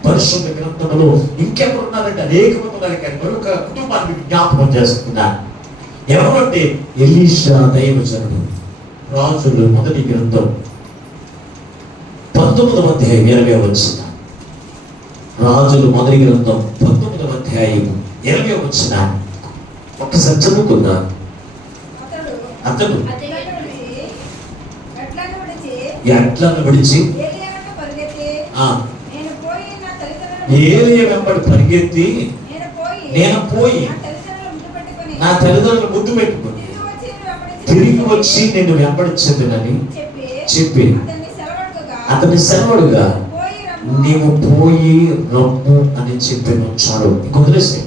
పరిశుద్ధ గ్రంథంలో ఇంకెవరున్నారంటే అనేక మంది ఉన్నారు. కానీ మరొక కుటుంబాన్ని జ్ఞాపకం చేస్తున్నారు. ఎవరంటే ఎలీషా దైవజనుడు. రాజులు మొదటి గ్రంథం 19వ అధ్యాయం 20వ వచనం. రాజులు మొదటి గ్రంథం 19వ అధ్యాయం 20వ వచనం. ఒక్కసారి చదువుకుందా. అతడు ఎట్లను విడిచి నేను పోయి నా తల్లిదండ్రులను ఏలియా వెంబడి పరిగెత్తి నేను పోయి నా తల్లిదండ్రులు ముద్దు పెట్టుకుని తిరిగి వచ్చి నేను వెంబడించదునని చెప్పి అతని సెలవుడుగా నీవు పోయి రమ్ము అని చెప్పాను. చాలు, కుదిరేసే.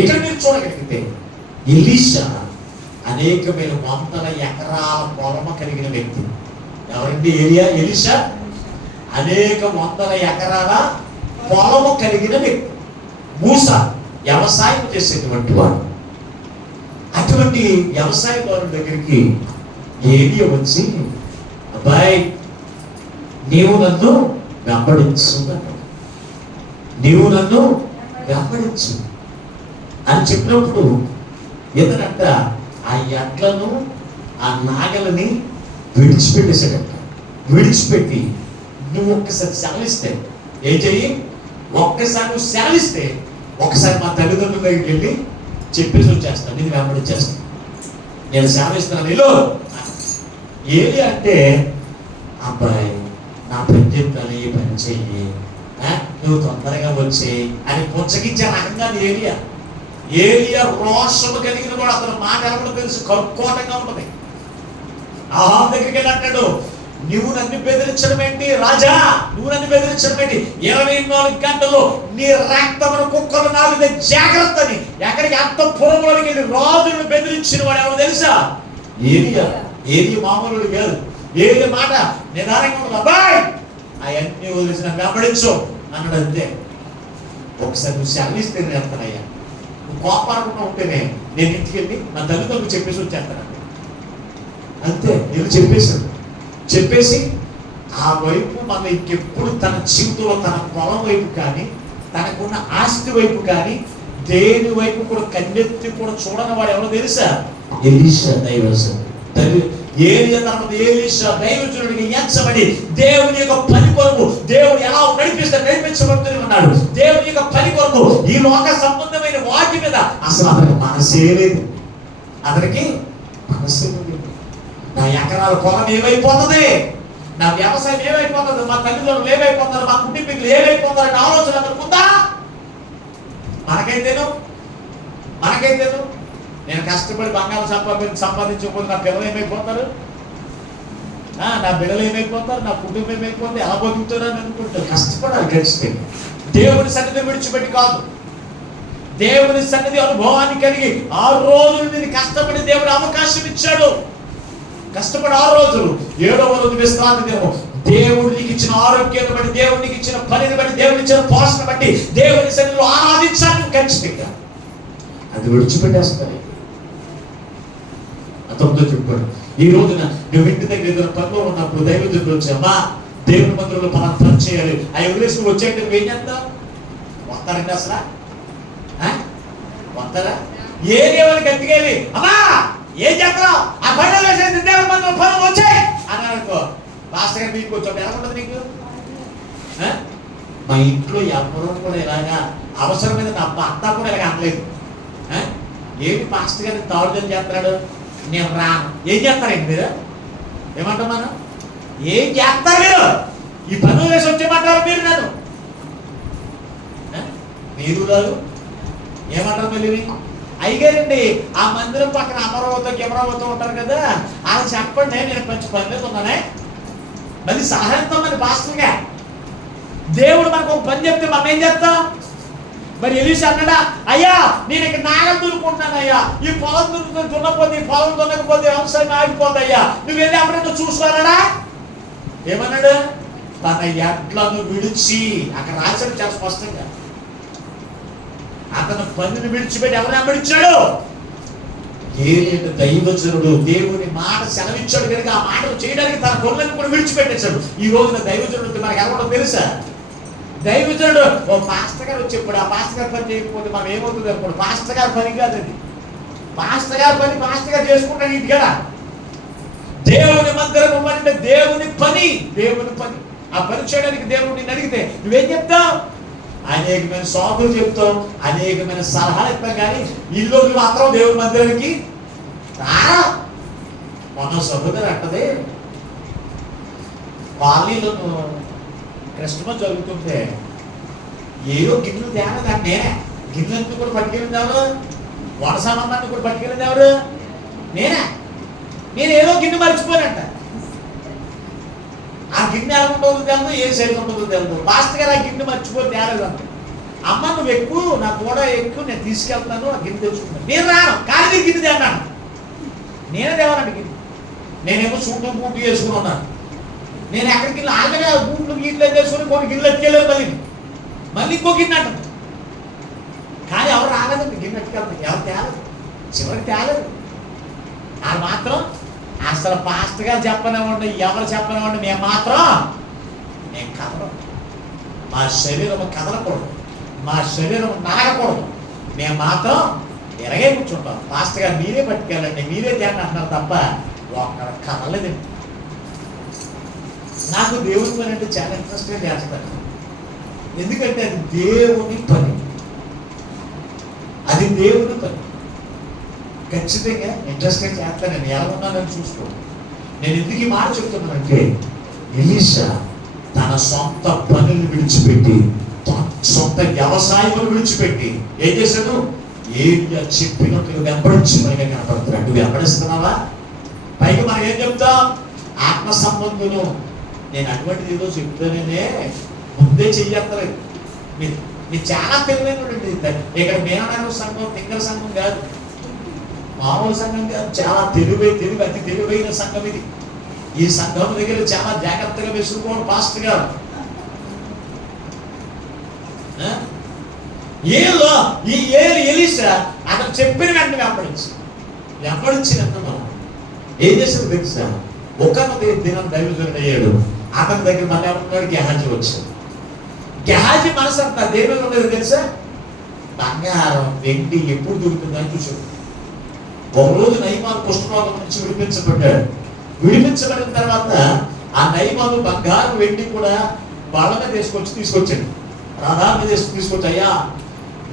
ఇక్కడ మీరు చూడగలిగితే ఎలీషా అనేకమైన వందల ఎకరాల పొలమ కలిగిన వ్యక్తి. ఎవరండి ఎలీషా? అనేక వందల ఎకరాల పొలము కలిగిన వ్యక్తి. మూసా వ్యవసాయం చేసేటువంటి వాడు. అటువంటి వ్యవసాయదారుల దగ్గరికి ఏలియా వచ్చి, అబ్బాయి నీవు నన్ను వెంబడించు, నీవు నన్ను వెంబడించు అని చెప్పినప్పుడు ఇతనంట ఆ ఎడ్లను ఆ నాగలని విడిచిపెట్టేశాడంట. విడిచిపెట్టి నువ్వు ఒక్కసారి సెలవిస్తే ఏం చెయ్యి, ఒక్కసారి నువ్వు సెలవిస్తే ఒకసారి మా తల్లిదండ్రుల దగ్గరికి వెళ్ళి చెప్పేసి వచ్చేస్తాను, నేను వెంబడించేస్తాను, నేను సెలవిస్తున్నాను వెళ్ళు. ఏది అంటే అబ్బాయి నా పని చెప్తాను, ఈ పని చెయ్యి, నువ్వు తొందరగా వచ్చేయి అని పుచ్చగించే రకంగా ఏలియా రోషము కలిగిన కూడా అతను మాట ఎలా కూడా తెలుసు, కర్కోటంగా ఉంటుంది. ఆహాబు దగ్గరికి వెళ్ళి అంటాడు, నువ్వు నన్ను బెదిరించడం ఏంటి రాజా, నువ్వు నన్ను బెదిరించడం ఏంటి, 24 గంటలు నీ రక్తమును కుక్కలు నాలుగు జాగ్రత్త అని ఎక్కడికి అంత పొలంలోకి వెళ్ళి రాజును బెదిరించిన వాడు ఎవరు తెలుసా? ఏలియా మామూలు కాదు. ఏలియా మాట నిదానంగా ఉండదు. అబ్బాయి అవన్నీ వదిలేసి నన్ను వెంబడించు అన్నాడు. అంతే. ఒకసారి నువ్వు సెలవిస్తే నేను వెళ్తానయ్యా, నువ్వు కోపాడకుండా ఉంటేనే నేను ఇంటికి వెళ్ళి నా తల్లిదండ్రులు చెప్పేసి వచ్చేస్తాను. అంతే, నేను చెప్పేసి ఆ వైపు మన ఇంకెప్పుడు తన జీవితంలో తన పొలం వైపు కానీ తనకున్న ఆస్తి వైపు కానీ దేని వైపు కూడా కన్నెత్తి కూడా చూడని వాడు ఎవరో తెలుసా? ఎలీషా దైవజనుడు. ఎలీషా దైవజనుడికి ఎంచబడి దేవుని యొక్క పని కొరకు దేవుడు ఎలా నడిపించబడుతూనే ఉన్నాడు. దేవుని యొక్క పని కొరకు ఈ లోక సంబంధమైన వాటి మీద అసలు అతనికి మనసే లేదు. అతనికి మనసే లేదు. నా ఎకరాల పొలం ఏమైపోతుంది, నా వ్యవసాయం ఏమైపోతుంది, మా తల్లిదండ్రులు ఏమైపోతారు, మా కుటుంబీకులు ఏమైపోతారు అనే ఆలోచన అతనికి ఉందా? మనకైతేను నేను కష్టపడి బంగారం సంపాదించకపోతే నా పిల్లలు ఏమైపోతారు, నా బిడ్డలు ఏమైపోతారు, నా కుటుంబం ఏమైపోతుంది, ఎలా బతుకుతారని అనుకుంటారు. కష్టపడాలి ఖచ్చితంగా. దేవుని సన్నిధి విడిచిపెట్టి కాదు, దేవుని సన్నిధి అనుభవాన్ని కలిగి 6 రోజులు నేను కష్టపడి దేవుడు అవకాశం ఇచ్చాడు. కష్టపడి 6 రోజులు, 7వ రోజు విశ్రాంతి దినం. దేవుడు నీకు ఇచ్చిన ఆరోగ్యాన్ని బట్టి, దేవుడు నీకు ఇచ్చిన పనిని బట్టి, దేవుడు ఇచ్చిన పోషణ బట్టి దేవుని సన్నిధిలో ఆరాధించాలి ఖచ్చితంగా. అది విడిచిపెట్టేస్తాను. అతనితో చెప్పాడు, ఈ రోజున నువ్వు ఇంటి దగ్గర ఏదైనా పనిలో ఉన్నప్పుడు దైవజనుడు వచ్చి, అమ్మా దేవుని మందిరంలో పని చేయాలి, అవి వదిలేసి నువ్వు వచ్చేయంటే నువ్వేం చేస్తావు? వస్తారండి అసలు? వస్తారా? ఏ దేవుని గట్టికెళ్ళి అమ్మా ఏం చేస్తావు, ఆ పనులు వేసేసి దేవుని మందిరం పనులు వచ్చాయి అని అనుకో, మాస్టర్ గారు మీకు వచ్చాడు ఎలా ఉంటుంది నీకు? మా ఇంట్లో ఎవరూ కూడా ఇలాగా అవసరమైన నా అత్త కూడా ఇలాగ అనలేదు. ఏమి మాస్టర్ గారిని తాడుదని చేస్తున్నాడు, నేను రాను. ఏం చేస్తారండి మీరు? ఏమంటాం మనం? ఏం చేస్తారు మీరు? ఈ పనులు వేసి వచ్చేమంటారు మీరు నన్ను? మీరు రాదు ఏమంటారు మళ్ళీ? అయ్యారండి ఆ మందిరం పక్కన అమరావతి ఉంటారు కదా, అది చెప్పండి, నేను కొంచెం పని మీద ఉన్నానే. మళ్ళీ సహాయంతో మరి పాస్టర్గా దేవుడు మనకు ఒక పని చెప్తే మనం ఏం చేస్తాం? మరి ఎలీషా అన్నాడా, అయ్యా నేను ఇక్కడ నాగలు దున్నుకుంటున్నాను అయ్యా, ఈ పొలం దున్నపోతే, ఈ పొలం దున్నకపోతే వ్యవసాయం ఆగిపోతుంది అయ్యా, నువ్వు వెళ్ళి అప్పుడైనా చూసుకోవాలడా? ఏమన్నాడు? తన ఎడ్లను విడిచి, అక్కడ రాశాడు చాలా స్పష్టంగా, అతను పనిని విడిచిపెట్టి ఎవరిని వెంబడించాడు? దైవజనుడు. దేవుని మాట సెలవిచ్చాడు కనుక ఆ మాటలు చేయడానికి తన పనులను కూడా విడిచిపెట్టేశాడు. ఈ రోజున దైవజనుడు మనకు ఎవరో తెలుసా? దైవజనుడు ఓ పాస్టర్ గారు వచ్చేప్పుడు ఆ పాస్టర్ గారి పని చేయకపోతే మనం ఏమవుతుంది అనుకోండి. పాస్టర్ గారి పని కాదు అది. పాస్టర్ గారి పని పాస్టర్ గారు చేసుకుంటాడు ఇది కదా. దేవుని మందిరం అంటే దేవుని పని. ఆ పని చేయడానికి దేవుడు నిన్ను అడిగితే నువ్వేం చెప్తావు? అనేకమైన సాకులు చెప్తాం, అనేకమైన సలహాలు ఇస్తాం, కానీ ఇల్లు మాత్రం దేవుని మందిరానికి రారా. మొన్న సహోదరు అంటది, కాలనీలో క్రిస్మస్ జరుగుతుంటే ఏదో గిన్నెలు తేనదండి, గిన్నెలన్నీ కూడా పట్టుకెళ్ళింది ఎవరు? వంట సామాన్లన్నీ కూడా పట్టుకెళ్ళింది ఎవరు? నేనే. నేను ఏదో గిన్నె మర్చిపోయానంట. ఆ గిన్నె ఎలా ఉంటుందో తెలుదు, ఏ సైజు ఉంటుందో తెలుదు. మాస్టర్ గారు ఆ గిన్నె మర్చిపోయి తేలేదంట. అమ్మ నువ్వు ఎక్కువ, నా కూడా ఎక్కువ, నేను తీసుకెళ్తాను, ఆ గిన్నె తెచ్చుకున్నాను. నేను రాను, కానీ గిన్నె తేన్నాను. నేనే తేవాలండి గిన్నె. నేనేమో సూట్లు బూట్లు వేసుకుని ఉన్నాను. నేను ఎక్కడికి వెళ్ళి ఆల్రెడీ ఆ బూట్లు గీట్లు వేసుకుని కొన్ని గిన్నెలు ఎత్తుకెళ్ళారు. మళ్ళీ ఇంకో గిన్నె అంటాను. కానీ ఎవరు రాలేదండి గిన్నె ఎత్తుకెళ్తాను. ఎవరు తేలేదు, చివరికి తేలేదు. అది మాత్రం అసలు పాస్టర్ గారు చెప్పనివ్వండి, ఎవరు చెప్పనివ్వండి, మేము మాత్రం మేము కదలం. మా శరీరం కదలకూడదు, మా శరీరం నరగకూడదు. మేము మాత్రం ఎరగే కూర్చుంటాం. పాస్టర్ గారు మీరే పట్టుకెళ్ళండి, మీరే తేండి అంటున్నారు తప్ప ఒక్కడ కదలలేదండి. నాకు దేవుని పని అంటే చాలా ఇంట్రెస్ట్గా చేస్తాను. ఎందుకంటే అది దేవుని పని, అది దేవుని పని. ఖచ్చితంగా ఇంట్రెస్ట్గా చేస్తాను. నేను ఎలా ఉన్నానని చూసుకో. నేను ఎందుకు ఈ మాట చెప్తున్నానంటే, ఎలీషా తన సొంత పనులు విడిచిపెట్టి, సొంత వ్యవసాయం విడిచిపెట్టి ఏం చేశాడు? ఏరియా చెప్పినట్లు వెంబడించి పైగా కనపడుతున్నాడు. నువ్వు వెంబడిస్తున్నావా? పైగా మనం ఏం చెప్తాం? ఆత్మ సంబంధులు. నేను అటువంటిది ఏదో చెప్తానే ముందే చెయ్యలేదు. మీరు చాలా తెలివైనటువంటి ఇక్కడ మేననగర సంఘం తింగర సంఘం కాదు, మామూలు సంఘం కాదు. చాలా అతి తెలివైన సంఘం ఇది. ఈ సంఘం దగ్గర చాలా జాగ్రత్తగా వేసుకోండి పాస్టర్ గారు. ఎలీషా అతను చెప్పిన వెంటనే వెంబడించినంత మనం ఏం చేసాడు తెలుసా? ఒక దినం దైవజనుడు అయ్యాడు. అతని దగ్గర మళ్ళీ ఏమన్నాడు? గెహాజీ వచ్చాడు. గెహాజీ మనసు అంతా దేని మీద ఉండేది తెలుసా? బంగారం వెండి ఎప్పుడు దొరుకుతుందని చూసాడు. ఒకరోజు నయమాను కుష్ఠరోగం నుంచి విడిపించబడ్డాడు. విడిపించబడిన తర్వాత ఆ నయమాను బంగారం వెండి కూడా వాళ్ళ మీద తీసుకొచ్చాడు. రథాల మీద తీసుకొచ్చి, అయ్యా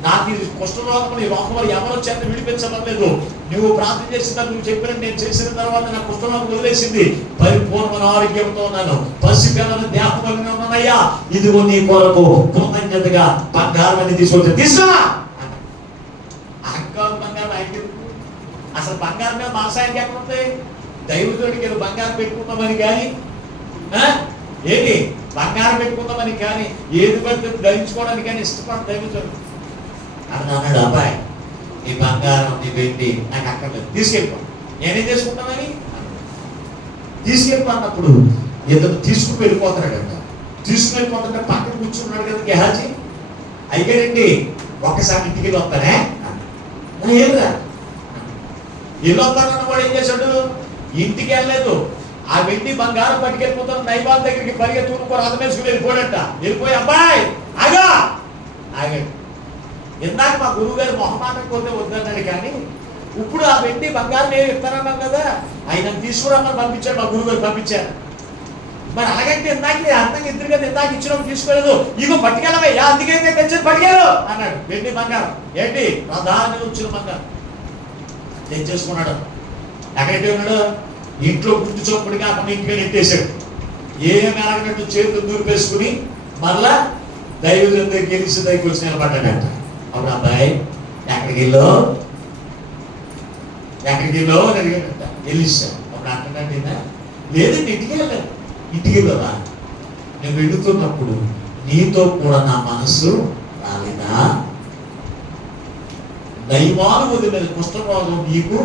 నాకు ఇది కుష్ఠరోగం, ఈ రోగం వల్ల ఎవరో చేత విడిపించబడలేదు. నువ్వు ప్రార్థన చేసిన, నువ్వు చెప్పిన నేను చేసిన తర్వాత నా కుష్ఠరోగం వదిలేసింది. పరిపూర్ణ ఆరోగ్యంతో ఉన్నాను, పసిపిల్లల దేహం ఉన్నానయ్యా. ఇదిగో నీ కొరకు కృతజ్ఞతగా బంగారం అని తీసుకొచ్చి తీసుకురా. అహంకారం బంగారం ఆయన అసలు బంగారం మీద మనసానికి ఎక్కడ ఉంది? దైవజుడికి బంగారం పెట్టుకుంటామని కానీ, ఏంటి బంగారం పెట్టుకుందామని కానీ, ఏది పడితే ధరించుకోవడానికి కానీ ఇష్టపడ దైవజుడు అన్నాడు. అబ్బాయి నీ బంగారం నీ వెండి నాకు అక్కర్లేదు, తీసుకెళ్ళిపో. నేనేం చేసుకుంటానని తీసుకెళ్ళిపో అన్నప్పుడు ఇతను తీసుకుని వెళ్ళిపోతున్నాడంట. తీసుకుని వెళ్ళిపోతుంటే పక్కన కూర్చున్నాడు కదా గెహాజీ. అయ్యాడండి ఒక్కసారి ఇంటికి వెళ్ళి వస్తానే. ఏమిరా ఇల్లు వస్తానన్న వాడు ఏం చేశాడు? ఇంటికి వెళ్ళలేదు. ఆ వెండి బంగారం పట్టుకెళ్ళిపోతాను నైబాల్ దగ్గరికి పరిగెత్తుకుని రథం వేసుకుని వెళ్ళిపోయాడంట. వెళ్ళిపోయి అబ్బాయి ఆగా ఆగాడు. ఇందాక మా గురువు గారు మొహమాటం పోతే వద్దన్నాడు, కానీ ఇప్పుడు ఆ వెండి బంగారం ఏమి ఇస్తానన్నాం కదా, ఆయన తీసుకురామని పంపించాడు. మా గురువు గారు పంపించారు. మరి అలాగంటే ఇందాక అర్థం ఇద్దరు కదా, ఇందాక ఇచ్చినప్పుడు తీసుకోలేదు, ఇగో పట్టుకెళ్ళవయ్యా, అందుకైతే తెచ్చేది పట్టుకెళ్ళు అన్నాడు. వెండి బంగారం ఏంటి? రథాన్ని వచ్చిన బంగారం తెచ్చేసుకున్నాడు. ఎక్కడైతే ఉన్నాడు? ఇంట్లో గుర్తు చొప్పుడుగా అతను ఇంటికి నెట్టేశాడు. ఏం అరగనట్టు చేతులు దూరిపేసుకుని మళ్ళా దైవజన దగ్గరికి గెలిచి దగ్గరికి వచ్చి నిలబడ్డాడంట. అప్పుడు అబ్బాయి ఎక్కడికి వెళ్ళో అని అడిగాడంట. గెలిచా. అప్పుడు అంటాడంటే లేదండి ఇంటికి వెళ్ళాను. ఇంటికి వెళ్ళవా? నేను వెళుతున్నప్పుడు నీతో కూడా నా మనసు రాలేదా? దైవాలు వదిలిన కుష్ఠరోగం నీకు,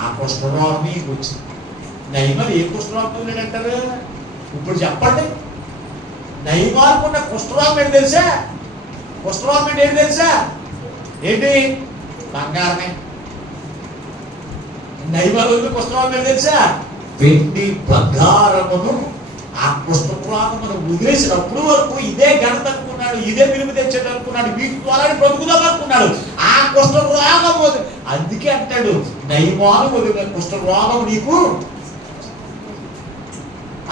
ఆ కుష్ఠరోగం నీకు వచ్చింది. నైమాలు ఏ కుష్ఠరోగం వదిలేడంటారు? ఇప్పుడు చెప్పండి. నైమాలకున్న కుష్ఠరోగం ఏంటి తెలుసా? కుష్ఠరోగం ఏంటి తెలుసా? ఏంటి? బంగారమే. నైమాలు వదిలిన కుష్ఠరోగం ఏంటి తెలుసా? వెండి బంగారమును ఆ కుష్ఠరోగమును వదిలేసినప్పుడు వరకు ఇదే ఘనత అనుకున్నాడు, ఇదే విలువ తెచ్చేది అనుకున్నాడు, వీటి ద్వారా బ్రతుకుదాం అనుకున్నాడు. ఆ కుష్ఠరోగం అందుకే అంటాడు నైమాను వదిలిన కుష్ఠరోగం నీకు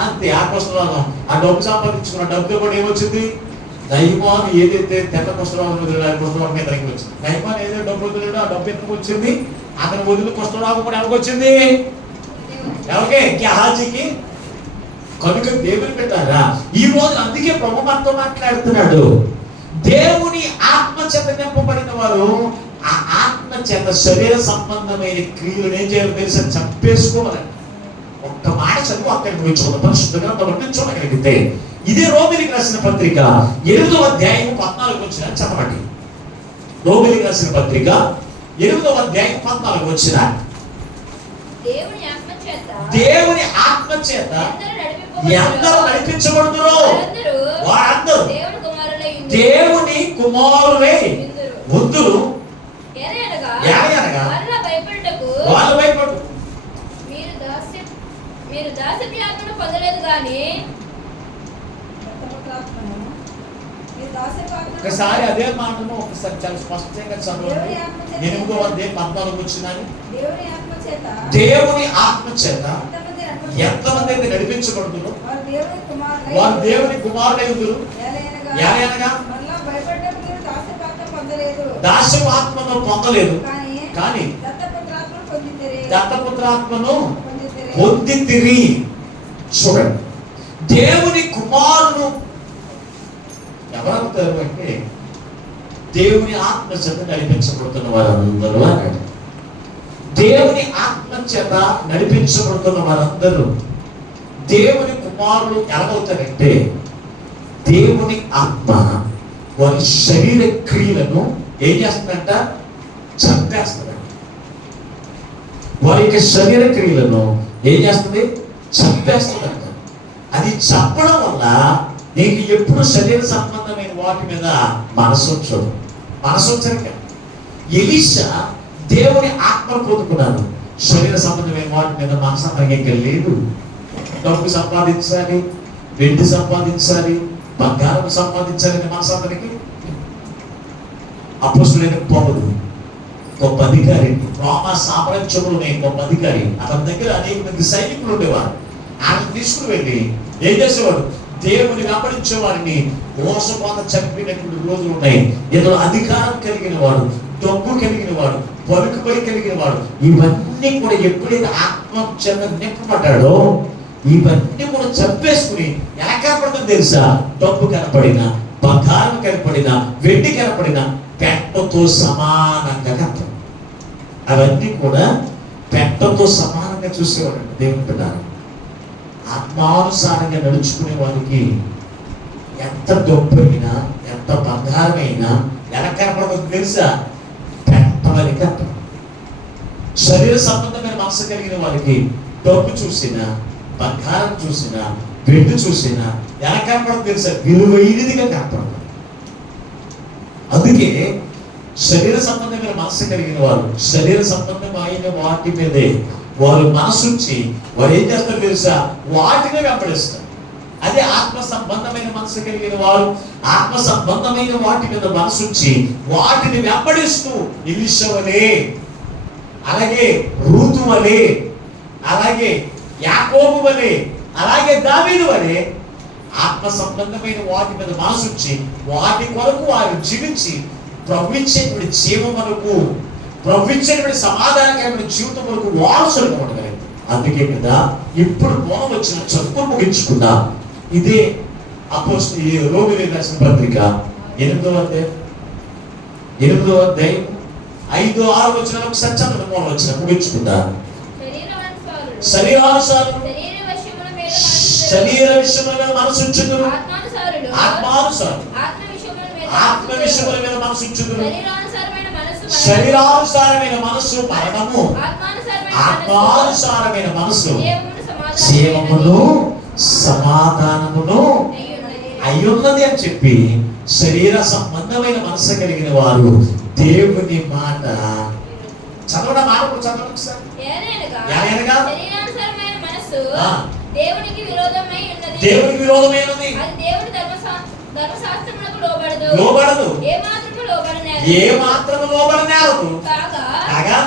అంతే. ఆ కుష్ఠరోగం ఆ డబ్బు సంపాదించుకున్న డబ్బుతో కూడా ఏమొచ్చింది? నైమాను ఏదైతే తెల్ల కుష్ఠరోగం వదిలేడు కుష్ఠరోగం ఇతనికి వచ్చింది. నైమాను ఏదైతే డబ్బు వదిలేడు ఆ డబ్బు ఎందుకు వచ్చింది? అతను వదిలిన కుష్ఠరోగం కూడా ఎవరికి వచ్చింది? ఎవరికి? గెహాజీకి కనుక దేవుని పెట్టారా ఈ రోజు అందుకే ప్రభు మనతో మాట్లాడుతున్నాడు. దేవుని ఆత్మ చేత నింపబడిన వారు ఆ ఆత్మ చేత శరీర సంబంధమైన క్రియలు ఏం చేయాలి తెలుసా? చంపేసుకోవాలండి. ఒక్క మాట చదువు అక్కడికి చూడ పరిశుద్ధంగా చూడగలిగితే ఇదే రోమిలికి రాసిన పత్రిక 8వ అధ్యాయం 14 వచ్చిన చెప్పండి. రోమిలికి రాసిన పత్రిక 8వ అధ్యాయం 14 వచ్చిన దేవుని ఆత్మ చేత ఎందరూ నడిపించబడుదురో వారందరూ దేవుని కుమారులే ఉందురు. వాళ్ళు భయపడు మీరు దాస్యత్యాత్మను పొందలేదు కానీ ఒకసారి అదే మాటను ఒకసారి చాలా స్పష్టంగా చదవండి. 8వ అధ్యాయం 14 వచ్చిందని దేవుని ఆత్మ చేత ఎంతమంది అయితే నడిపించబడుతున్నారు వారు దేవుని కుమారులై ఉందురు. ఎలాగనగా దాస్యపాత్మను పొందలేదు కానీ దత్తపుత్రాత్మను పొందితిరి. చూడండి, దేవుని కుమారుడు ఎవరవుతారు అంటే దేవుని ఆత్మ చేత నడిపించబడుతున్న వారందరూ అన్నాడు. దేవుని ఆత్మ చేత నడిపించబడుతున్న వారందరూ దేవుని కుమారుడు ఎలాగవుతారంటే దేవుని ఆత్మ వారి శరీర క్రియలను ఏం చేస్తుందంట? చంపేస్తుందంట. వారి యొక్క శరీర క్రియలను ఏం చేస్తుంది? చంపేస్తుందంట. అది చంపడం వల్ల నీకు ఎప్పుడు శరీర సంబంధమైన వాటి మీద మనసు ఉంచరు. ఎలీషా దేవుని ఆత్మ పొందుకున్నాను, శరీర సంబంధమైన వాటి మీద మనసు అతనికి లేదు. డబ్బు సంపాదించాలి, వెండి సంపాదించాలి, బంగారం సంపాదించాలని మనసు అతనికి. అపోస్తులైన పౌలు గొప్ప అధికారి, రోమా సామ్రాజ్యంలోనే గొప్ప అధికారి. అతని దగ్గర అనేక మంది సైనికులు ఉండేవారు. ఆయన తీసుకుని వెళ్ళి ఏం చేసేవాడు? దేవుని వెంబడించే వారిని మోసపోత చంపినటువంటి రోజులు ఉన్నాయి. ఏదో అధికారం కలిగిన వాడు, డబ్బు కలిగిన వాడు, పలుకుబడి కలిగిన వాడు, ఇవన్నీ కూడా ఎప్పుడైతే ఆత్మ చెంద నింపబడ్డాడో ఇవన్నీ కూడా చంపేసుకుని ఎలా కనపడుతుంది తెలుసా? డబ్బు కనపడినా, బంగారం కనపడినా, వెండి కనపడినా పెట్టతో సమానంగా కనపడు. అవన్నీ కూడా పెట్టతో సమానంగా చూసేవాడు దేవుని బిడ్డలారా. ఆత్మానుసారంగా నడుచుకునే వారికి ఎంత డబ్బు అయినా, ఎంత బంగారమైనా ఎలా కనపడుతుంది తెలుసా? పెట్టమని కనపడు. శరీర సంబంధమైన మనసు కలిగిన వారికి డబ్బు చూసినా, బంగారం చూసినా, వెండి చూసినా ఎలా కనపడదు తెలుసా? విలువైనదిగా కనపడదు. అందుకే శరీర సంబంధమైన మనసు కలిగిన వారు శరీర సంబంధమైన వాటి మీదే వారు మనసుంచి వారు ఏం చేస్తారు తెలుసా? వాటిని వెంబడిస్తారు. అదే ఆత్మ సంబంధమైన మనసు కలిగిన వారు ఆత్మ సంబంధమైన వాటి మీద మనసుంచి వాటిని వెంబడిస్తూ ఎలీషా వలే, అలాగే రూతు వలే, అలాగే యాకోబు వలే, అలాగే దావీదు వలే ఆత్మ సంబంధమైన వాటి మీద మనసుంచి వాటి కొరకు వారు జీవించి ప్రవహించేటువంటి జీవమునకు, ప్రవహించేటువంటి సమాధానకరమైన జీవితం వరకు వారసులుగా ఉండగలిగింది. అందుకే కదా ఇప్పుడు కోణం వచ్చిన చదువు ముగించుకుందాం. ఇదే అపోస్తలుల రోమిలికి రాసిన పత్రిక 8వ అధ్యాయం 5-6 వచ్చిన ఒకసారి చదువు కోణం వచ్చిన ముగించుకుందాం. శరీరానుసారం శరీర విషయముల మీద మనసు ఉంచుదురు, ఆత్మానుసారం ఆత్మ విషయముల మీద మనసు ఉంచుదురు. శరీరానుసారమైన మనసు మరణము, ఆత్మానుసారమైన మనసు జీవమును సమాధానమును అయ్యున్నది అని చెప్పి శరీర సంబంధమైన మనసు కలిగిన వారు దేవుని మాట చదవడం మానవుడు చదవడం ఒకసారి. దేవునికి విరోధమై ఉన్నది, దేవునికి విరోధమైనది, అది దేవుని ధర్మశాస్త్రమునకు లోబడదు, ఏ మాత్రము లోబడనేరదు. కాగా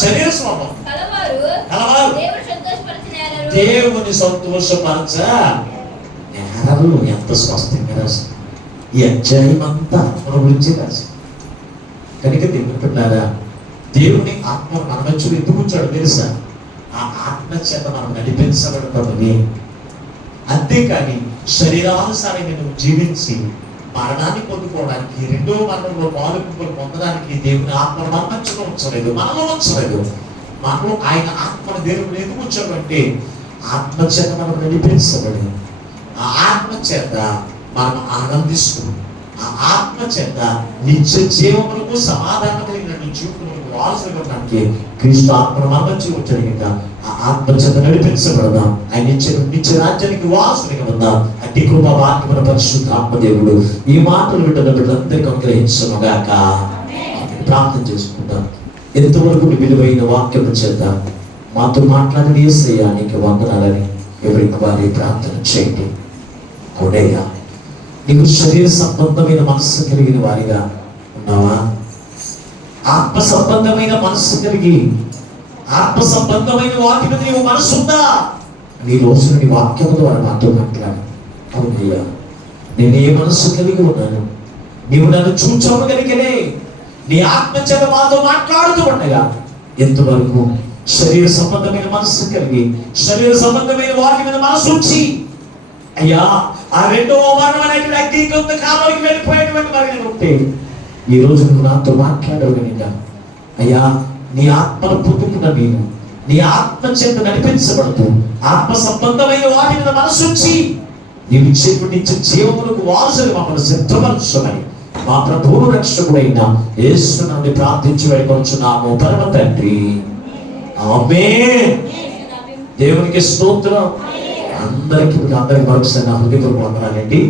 శరీర స్వభావం కలవారు దేవుని సంతోషపరచ నేరలు. ఎంత స్పష్టంగా రాశారు ఈ అధ్యాయం అంతా ఆత్మ గురించి రాశారు. కనుక దేవుని పెట్టారా, దేవుని ఆత్మ మన మధ్యలో ఎందుకు ఉంచాడు తెలుసా? ఆ ఆత్మ చేత మనం నడిపించబడతామని అంతేకాని శరీరానుసారంగా నువ్వు జీవించి మరణాన్ని పొందుకోవడానికి, రెండో మరణంలో పాలుపులు పొందడానికి దేవుని ఆత్మను మన మధ్యలో ఉంచలేదు, మనలో ఉంచలేదు. మనలో ఆయన ఆత్మను దేవుడు ఎందుకు ఉంచాడు అంటే ఆత్మ చేత మనం నడిపించబడి, ఆ ఆత్మ చేత మనం ఆనందిస్తూ, ఆ ఆత్మ చేత నిత్య జీవములకు సమాధానం కలిగిన జీవితములకు వారసులుగా ఉండడానికి క్రీస్తు ఆత్మను మన మధ్యలో ఉంచాడు కనుక ఆ ఆత్మ చేత నడిపించబడదాం. ఆయన నిత్య రాజ్యానికి వారసులుగా ఉందాం. అట్టి కృప వాక్యమున పరిశుద్ధ ఆత్మదేవుడు ఈ మాటలు వింటున్న బిడ్డలందరికీ అనుగ్రహించునుగాక. ప్రార్థన చేసుకుందాం. ఎంతవరకు విలువైన వాక్యం చేత మాతో మాట్లాడిన యేసయ్యా నీకు వందనాలని ఎవరికి వారి ప్రార్థన చేయండి. కోడయ్యా, నీకు శరీర సంబంధమైన మనస్సు కలిగిన వారిగా ఉన్నావా? ఆత్మ సంబంధమైన మనస్సు కలిగి ఆత్మ సంబంధమైన వాటి మీద నీవు మనసు ఉందా? నీ రోజు నీ వాక్యం ద్వారా నాతో మాట్లాడు. అవునయ్యా, నేను ఏ మనస్సు కలిగి ఉన్నాను, నీవు నన్ను చూచవగలిగనే నీ ఆత్మ చేత మాతో మాట్లాడుతూ ఉండగా ఎంతవరకు శరీర సంబంధమైన మనస్సు కలిగి శరీర సంబంధమైన వాటి మీద మనసు ఉంచి అయ్యా ఆ రెండవ మరణం అనేటువంటి అగ్ని కొంత కాలంలోకి వెళ్ళిపోయేటువంటి మరి ఉంటే ఈ రోజు నువ్వు నాతో మాట్లాడగలిగా అయ్యా, నీ ఆత్మను పొందుకున్న నేను నీ ఆత్మ చేత నడిపించబడుతూ ఆత్మ సంబంధమైన వాటి మీద మనసు ఉంచి నీవు ఇచ్చేటువంటి జీవములకు వారసులు మమ్మల్ని సిద్ధపరచుమని మా ప్రభువును రక్షకుడైన యేసు నుండి ప్రార్థించి వేడుకొంచున్నాము పరమ తండ్రి. ఆమేన్. దేవునికి స్తోత్రం. అందరికీ మరొకసారి నా హృదయపూర్వక వందనాలండి.